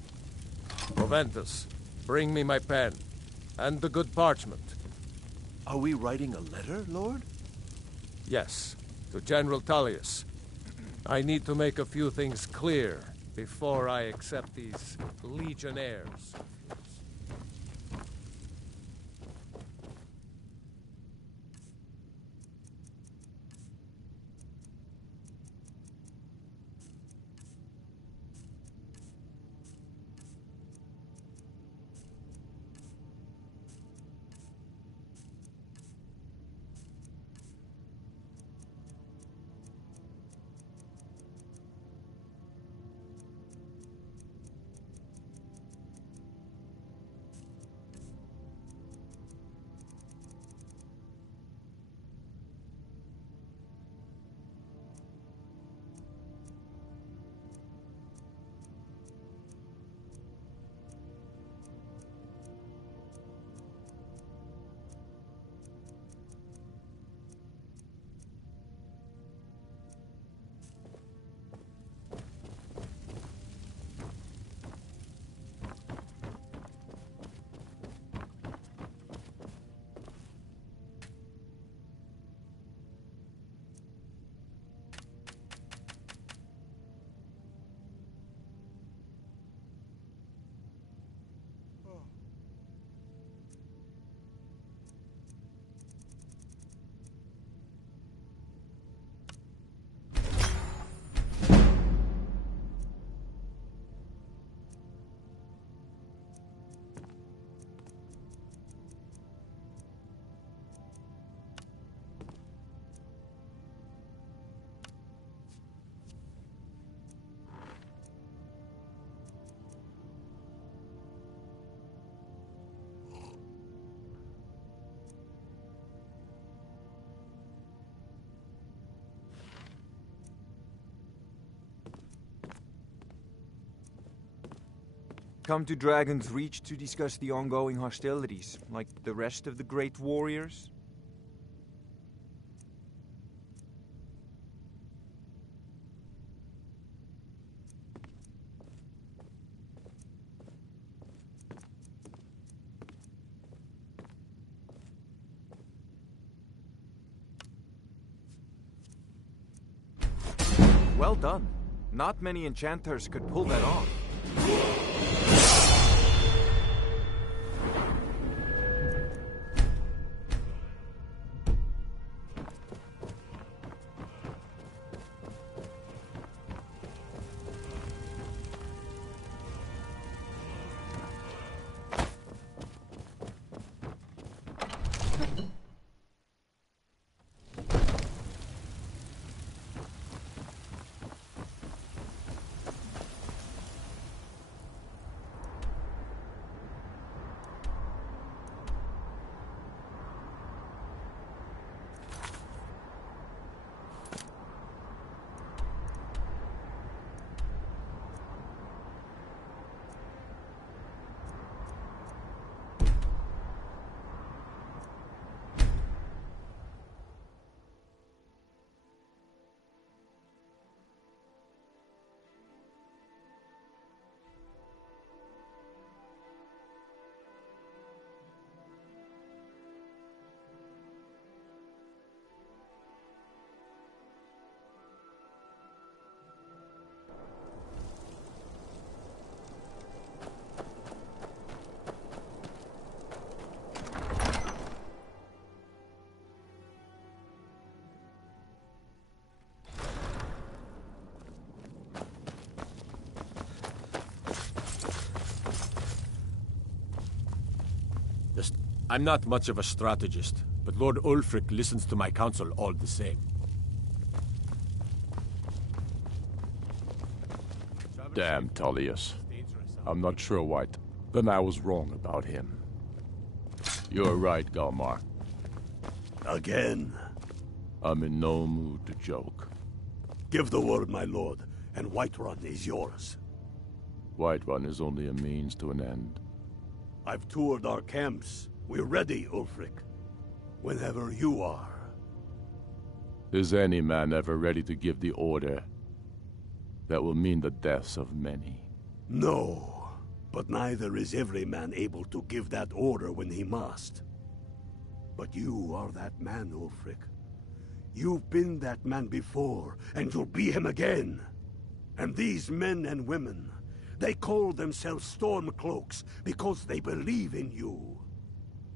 Proventus, bring me my pen. And the good parchment. Are we writing a letter, Lord? Yes, to General Tullius. I need to make a few things clear before I accept these legionnaires. Come to Dragon's Reach to discuss the ongoing hostilities, like the rest of the great warriors? Well done. Not many enchanters could pull that off. I'm not much of a strategist, but Lord Ulfric listens to my counsel all the same. Damn Tullius. I'm not sure, White. Then I was wrong about him. You're right, Galmar. Again? I'm in no mood to joke. Give the word, my lord, and Whiterun is yours. Whiterun is only a means to an end. I've toured our camps. We're ready, Ulfric. Whenever you are. Is any man ever ready to give the order that will mean the deaths of many? No, but neither is every man able to give that order when he must. But you are that man, Ulfric. You've been that man before, and you'll be him again. And these men and women, they call themselves Stormcloaks because they believe in you.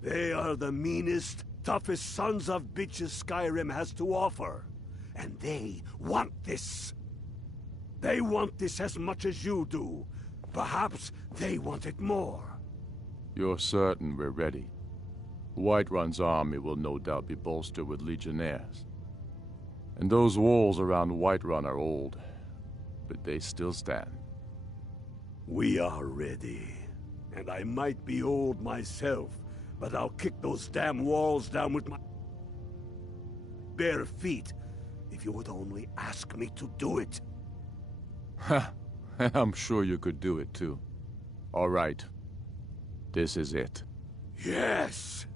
They are the meanest, toughest sons of bitches Skyrim has to offer. And they want this. They want this as much as you do. Perhaps they want it more. You're certain we're ready? Whiterun's army will no doubt be bolstered with legionnaires. And those walls around Whiterun are old, but they still stand. We are ready. And I might be old myself, but I'll kick those damn walls down with my bare feet, if you would only ask me to do it. Ha! I'm sure you could do it too. All right. This is it. Yes!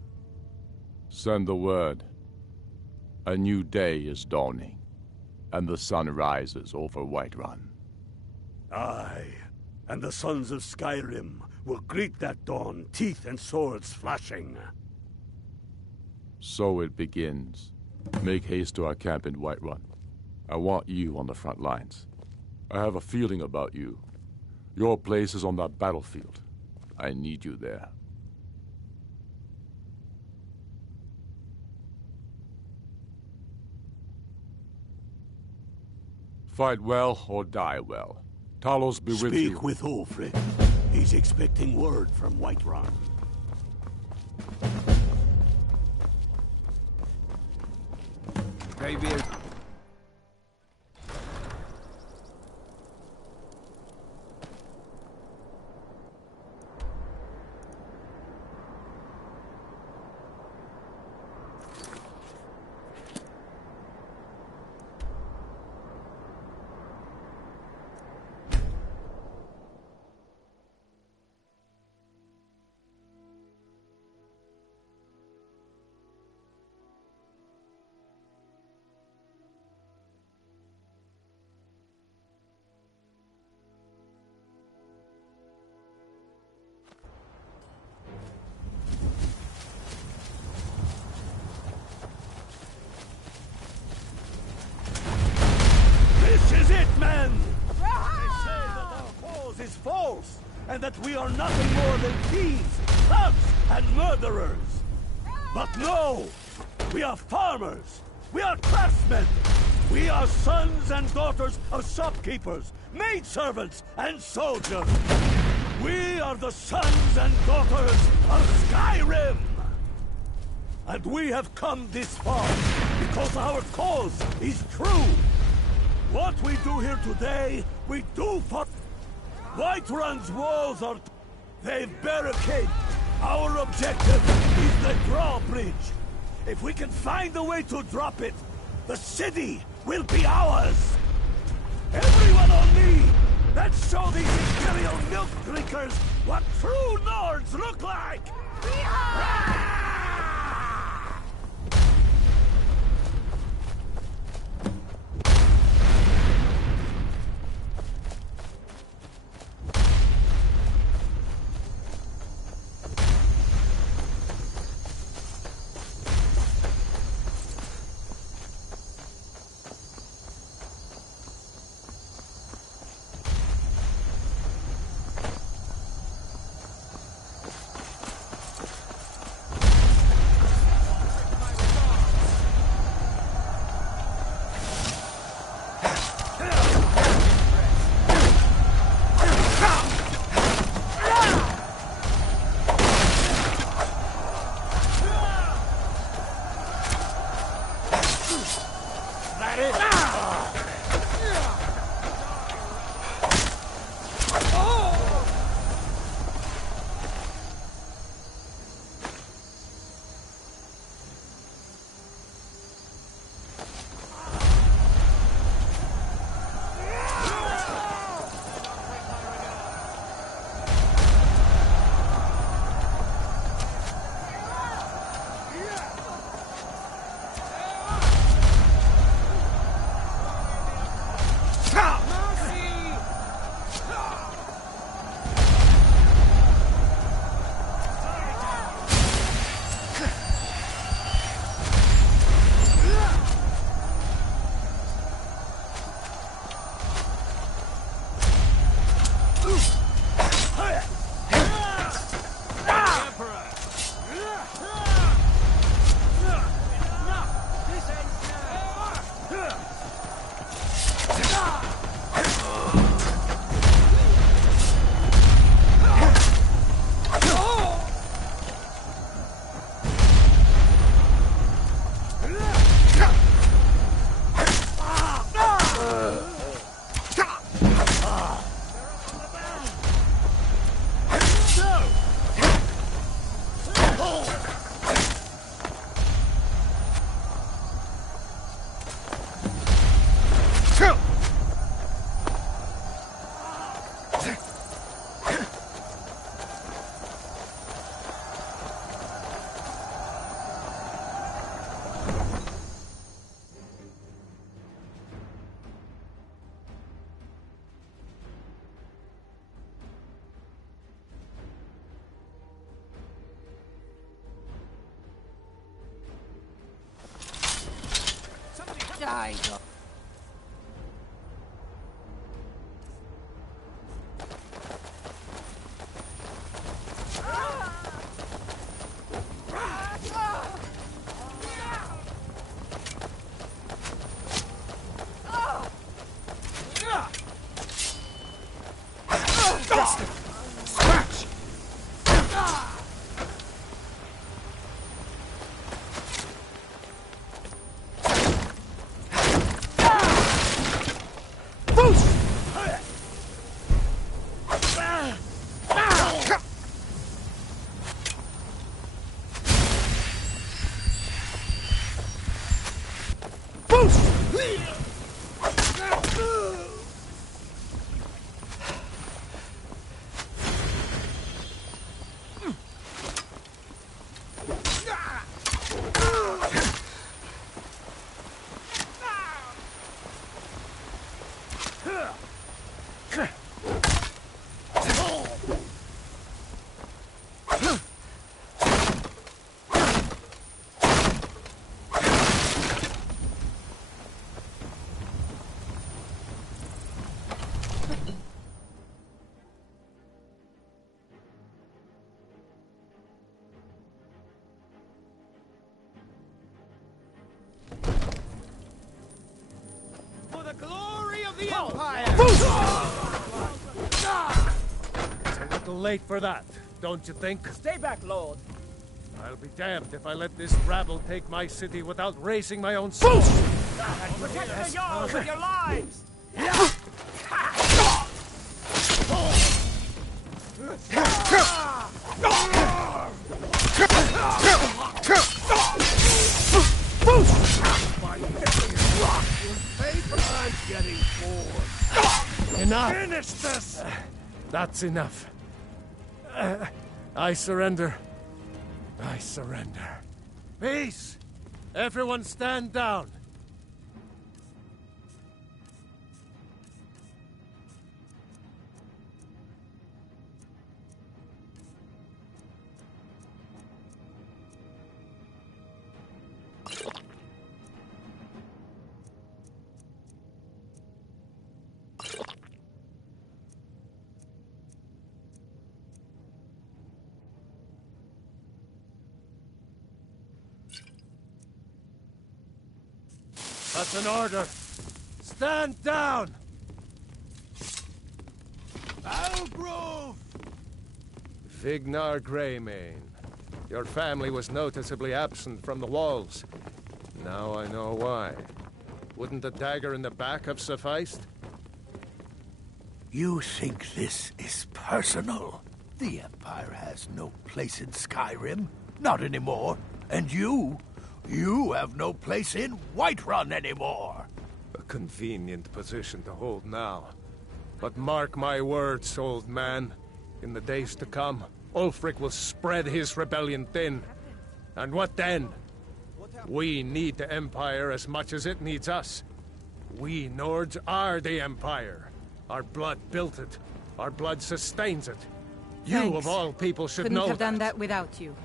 Send the word. A new day is dawning, and the sun rises over Whiterun. Aye, and the sons of Skyrim will greet that dawn, teeth and swords flashing. So it begins. Make haste to our camp in Whiterun. I want you on the front lines. I have a feeling about you. Your place is on that battlefield. I need you there. Fight well or die well. Talos be with you. Speak with Ulfric. He's expecting word from Whiterun. Greybeard. and that we are nothing more than thieves, thugs, and murderers. But no! We are farmers! We are craftsmen! We are sons and daughters of shopkeepers, maidservants, and soldiers! We are the sons and daughters of Skyrim! And we have come this far because our cause is true! What we do here today, we do for... Whiterun's walls are... They've barricaded. Our objective is the drawbridge. If we can find a way to drop it, the city will be ours! Everyone on me! Let's show these Imperial milk drinkers what true Nords look like! Die, It's a little late for that, don't you think? Stay back, Lord. I'll be damned if I let this rabble take my city without raising my own sword. Protect the Jarl with your lives! I'm getting bored. Enough! Finish this! That's enough. I surrender. I surrender. Peace! Everyone stand down. That's an order. Stand down! Algrove! Vignar Greymane. Your family was noticeably absent from the walls. Now I know why. Wouldn't the dagger in the back have sufficed? You think this is personal? The Empire has no place in Skyrim. Not anymore. And you have no place in Whiterun anymore. A convenient position to hold now. But mark my words, old man. In the days to come, Ulfric will spread his rebellion thin. And what then? We need the Empire as much as it needs us. We Nords are the Empire. Our blood built it. Our blood sustains it. You, Thanks. of all people, should Couldn't know have done that. that without you.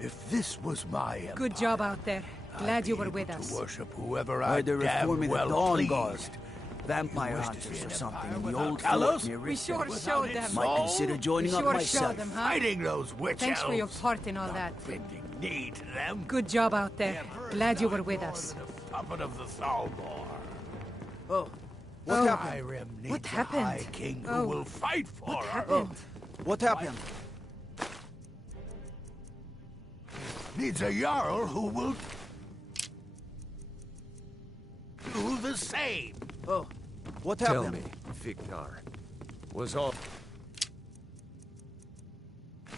If this was my empire, Good job out there. Glad you were with to us. worship whoever Why I they're damn reforming the well Dawn Guard. pleased. Vampire You wish to hunters see or an something empire in the without old Talos? fort near We Riften. sure showed them. Might consider joining We up sure myself. showed them, huh? Fighting those witch Thanks for your elves. part in all that. Bending knee to them. Good job out there. Glad you were with us. Puppet of the Thalmor. Oh, what Oh. happened? Skyrim needs What a happened? high king who Oh. will fight for What her. happened? What happened? Needs a Jarl who will do the same. Oh, what Tell happened? me, Vignar, was all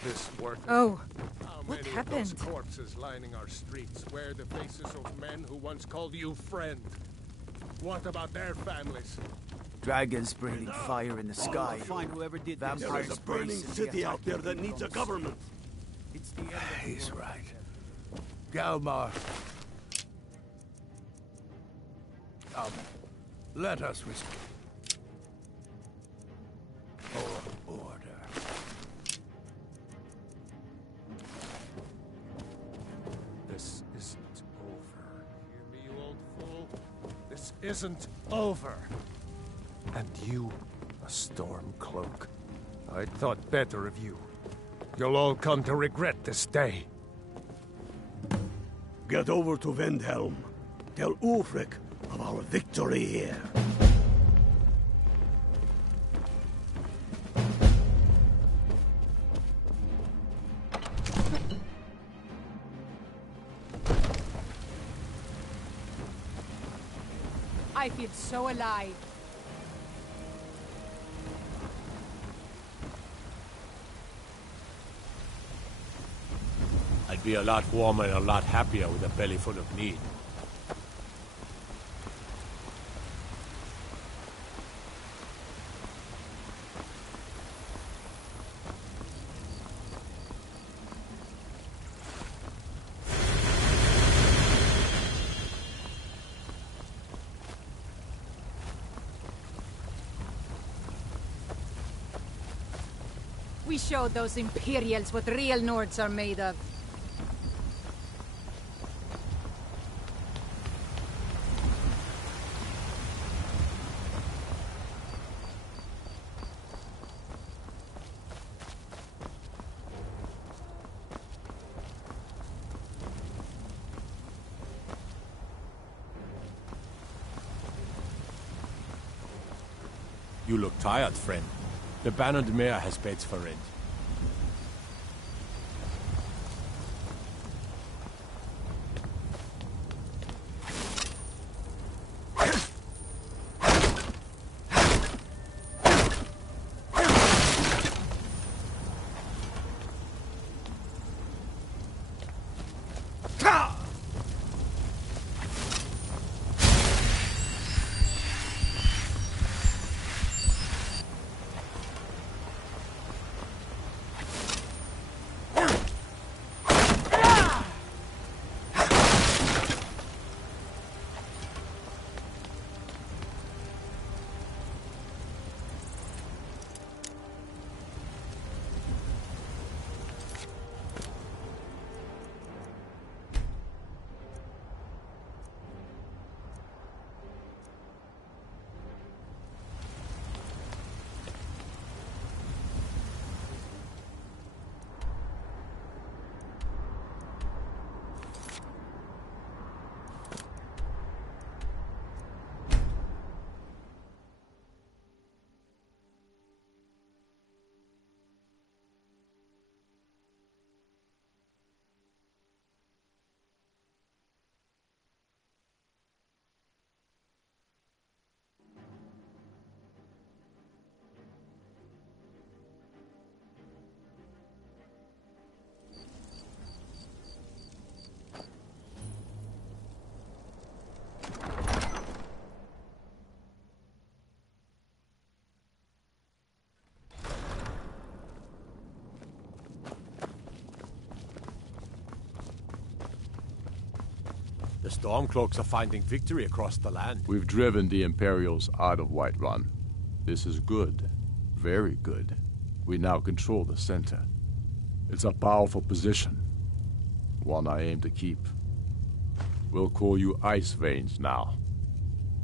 this worth it? Oh, How what many happened? of those corpses lining our streets wear the faces of men who once called you friend? What about their families? Dragons breathing fire in the sky. Find whoever did There Vampires is a burning bracing the city out there attack that needs a comes. government. It's the end of the He's world. right. Galmar. Come, let us restore order. This isn't over. Hear me, you old fool? This isn't over. And you, a Stormcloak. I thought better of you. You'll all come to regret this day. Get over to Windhelm. Tell Ulfric of our victory here. I feel so alive. I'd be a lot warmer and a lot happier with a belly full of meat. We showed those Imperials what real Nords are made of. You look tired, friend. The bannered mare has beds for rent. The Stormcloaks are finding victory across the land. We've driven the Imperials out of Whiterun. This is good. Very good. We now control the center. It's a powerful position. One I aim to keep. We'll call you Ice Veins now.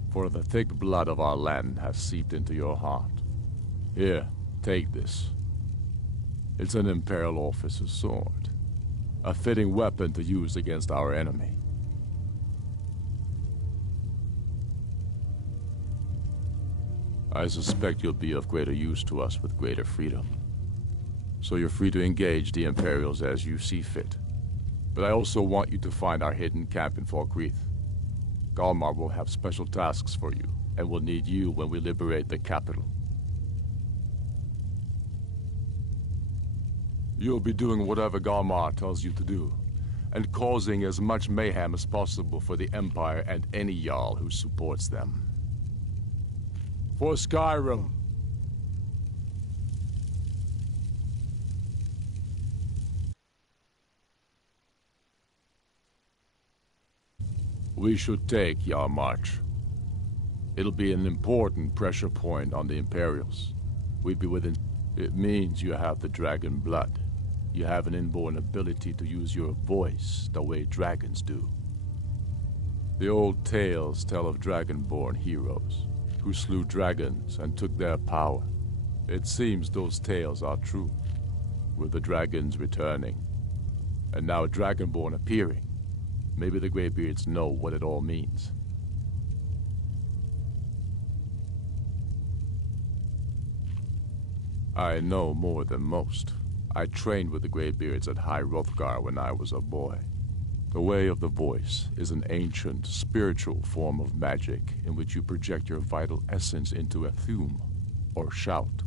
For the thick blood of our land has seeped into your heart. Here, take this. It's an Imperial officer's sword. A fitting weapon to use against our enemy. I suspect you'll be of greater use to us with greater freedom. So you're free to engage the Imperials as you see fit. But I also want you to find our hidden camp in Falkreath. Galmar will have special tasks for you, and will need you when we liberate the capital. You'll be doing whatever Galmar tells you to do, and causing as much mayhem as possible for the Empire and any Jarl who supports them. For Skyrim. We should take Yarmarch. It'll be an important pressure point on the Imperials. We'd be within... It means you have the dragon blood. You have an inborn ability to use your voice the way dragons do. The old tales tell of dragonborn heroes who slew dragons and took their power. It seems those tales are true, with the dragons returning, and now dragonborn appearing. Maybe the Greybeards know what it all means. I know more than most. I trained with the Greybeards at High Hrothgar when I was a boy. The Way of the Voice is an ancient, spiritual form of magic in which you project your vital essence into a thume, or shout.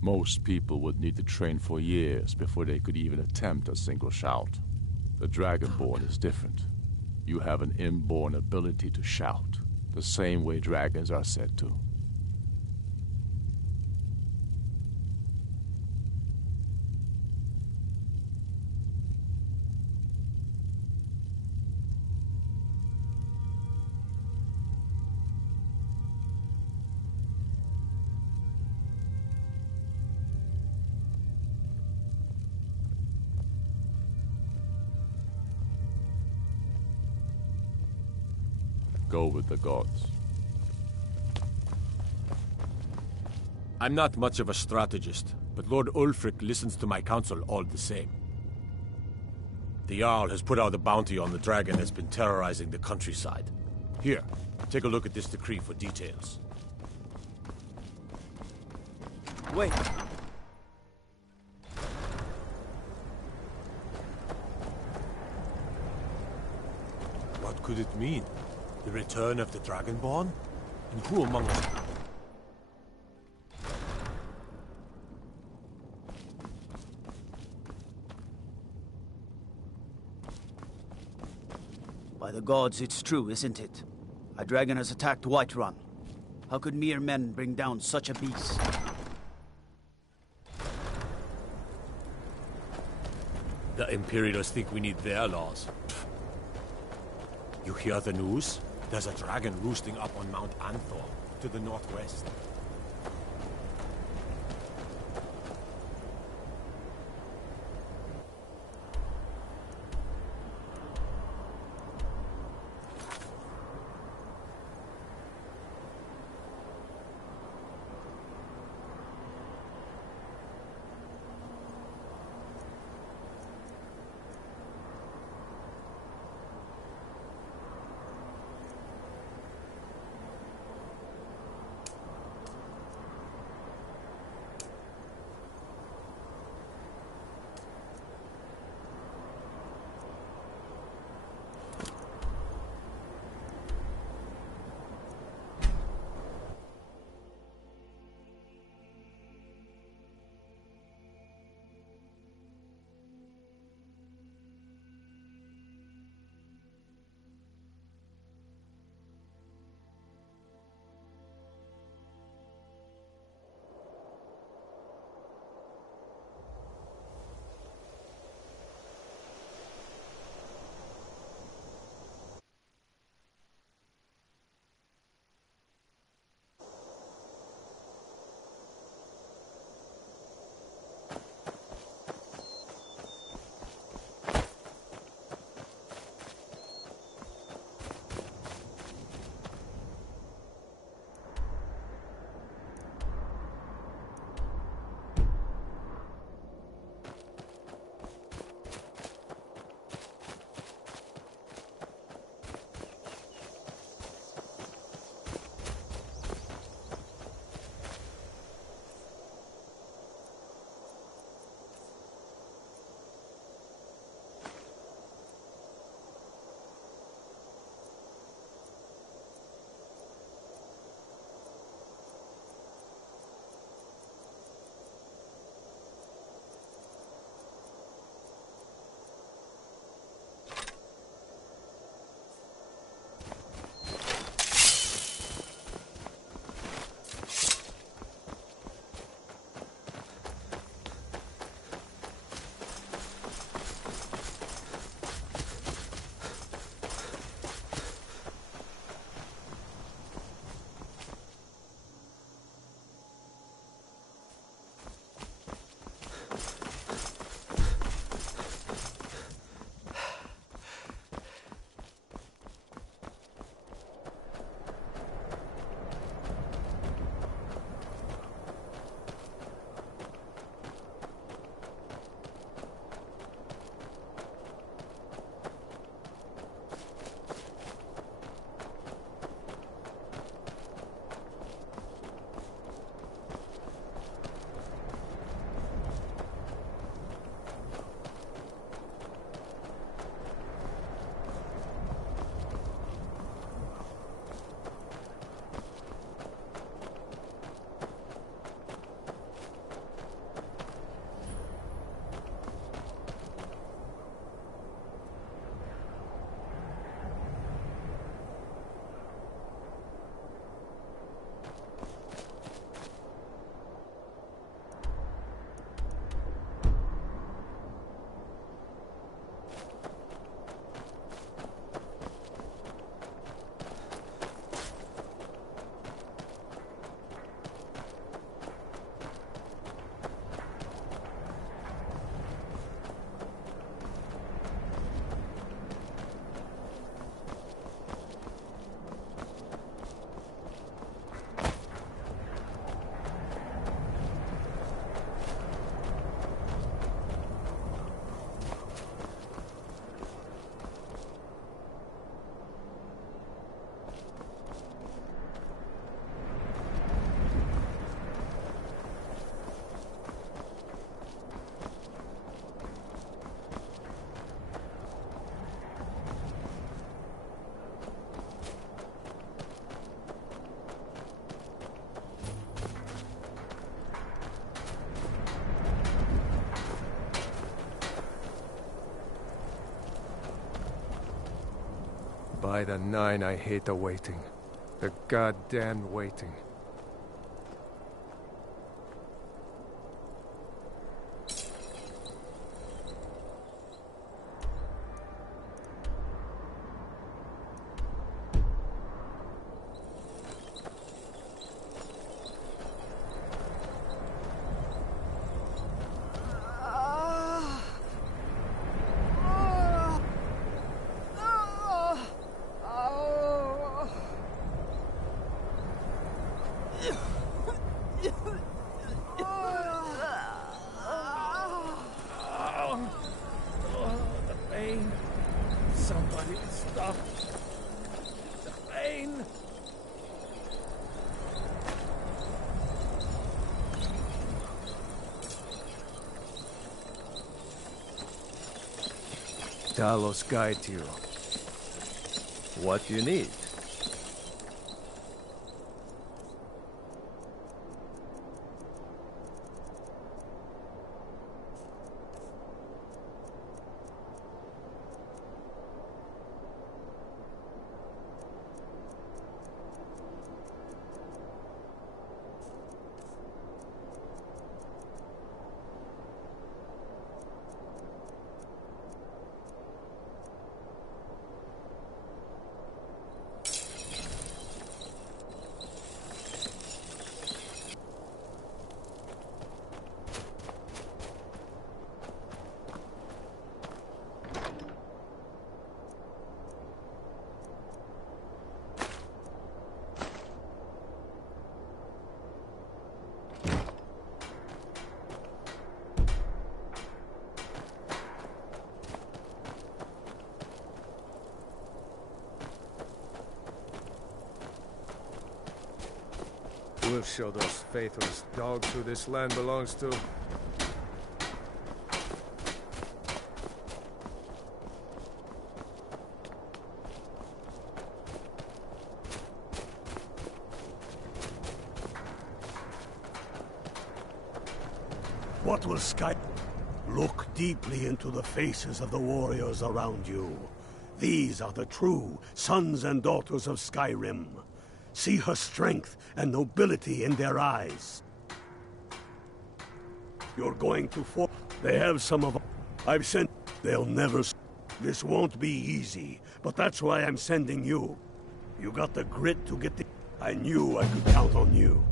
Most people would need to train for years before they could even attempt a single shout. The Dragonborn is different. You have an inborn ability to shout, the same way dragons are said to. Go with the gods. I'm not much of a strategist, but Lord Ulfric listens to my counsel all the same. The Jarl has put out a bounty on the dragon that's been terrorizing the countryside. Here, take a look at this decree for details. Wait. What could it mean? The return of the Dragonborn? And who among us? By the gods, it's true, isn't it? A dragon has attacked Whiterun. How could mere men bring down such a beast? The Imperials think we need their laws. You hear the news? There's a dragon roosting up on Mount Anthor, to the northwest. By the 9, I hate the waiting. The goddamn waiting. Talos guide you. What do you need? We'll show those faithless dogs who this land belongs to. What will Sky... Look deeply into the faces of the warriors around you. These are the true sons and daughters of Skyrim. See her strength and nobility in their eyes. You're going to fall. They have some of... I've sent... They'll never... This won't be easy, but that's why I'm sending you. You got the grit to get the... I knew I could count on you.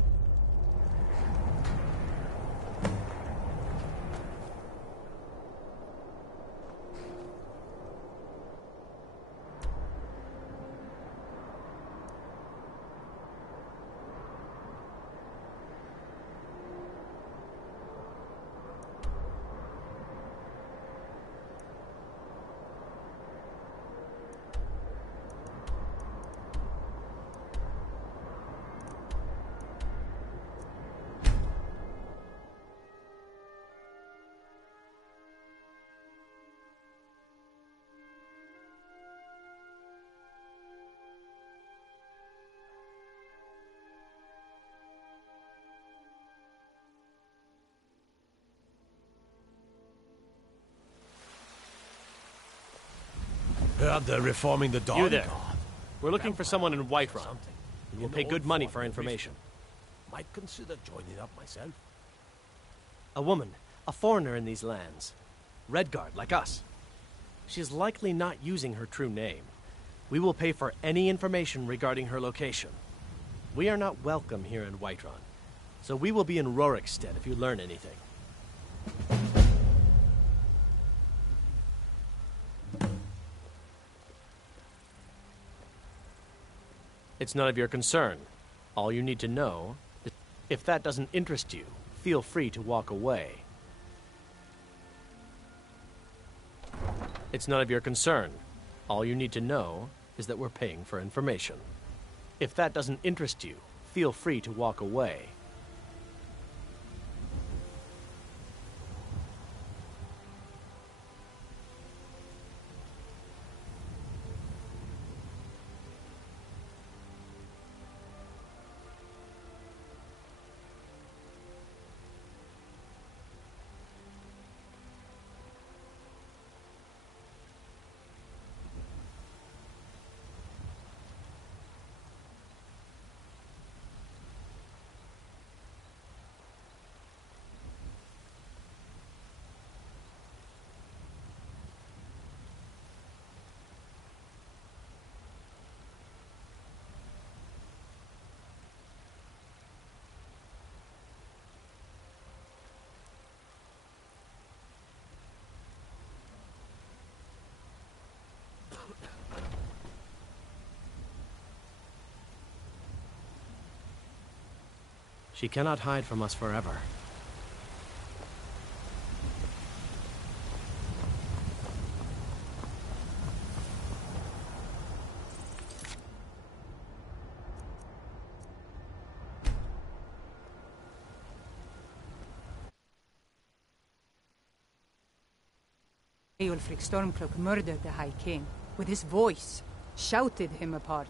Heard they're reforming the Dawn You there. Guard. We're looking for someone in Whiterun. We will pay good money for information. Might consider joining up myself. A woman, a foreigner in these lands. Redguard, like us. She is likely not using her true name. We will pay for any information regarding her location. We are not welcome here in Whiterun, so we will be in Rorikstead if you learn anything. It's none of your concern. All you need to know is if that doesn't interest you, feel free to walk away. It's none of your concern. All you need to know is that we're paying for information. If that doesn't interest you, feel free to walk away. She cannot hide from us forever. Eulfric Stormcloak murdered the High King with his voice, shouted him apart.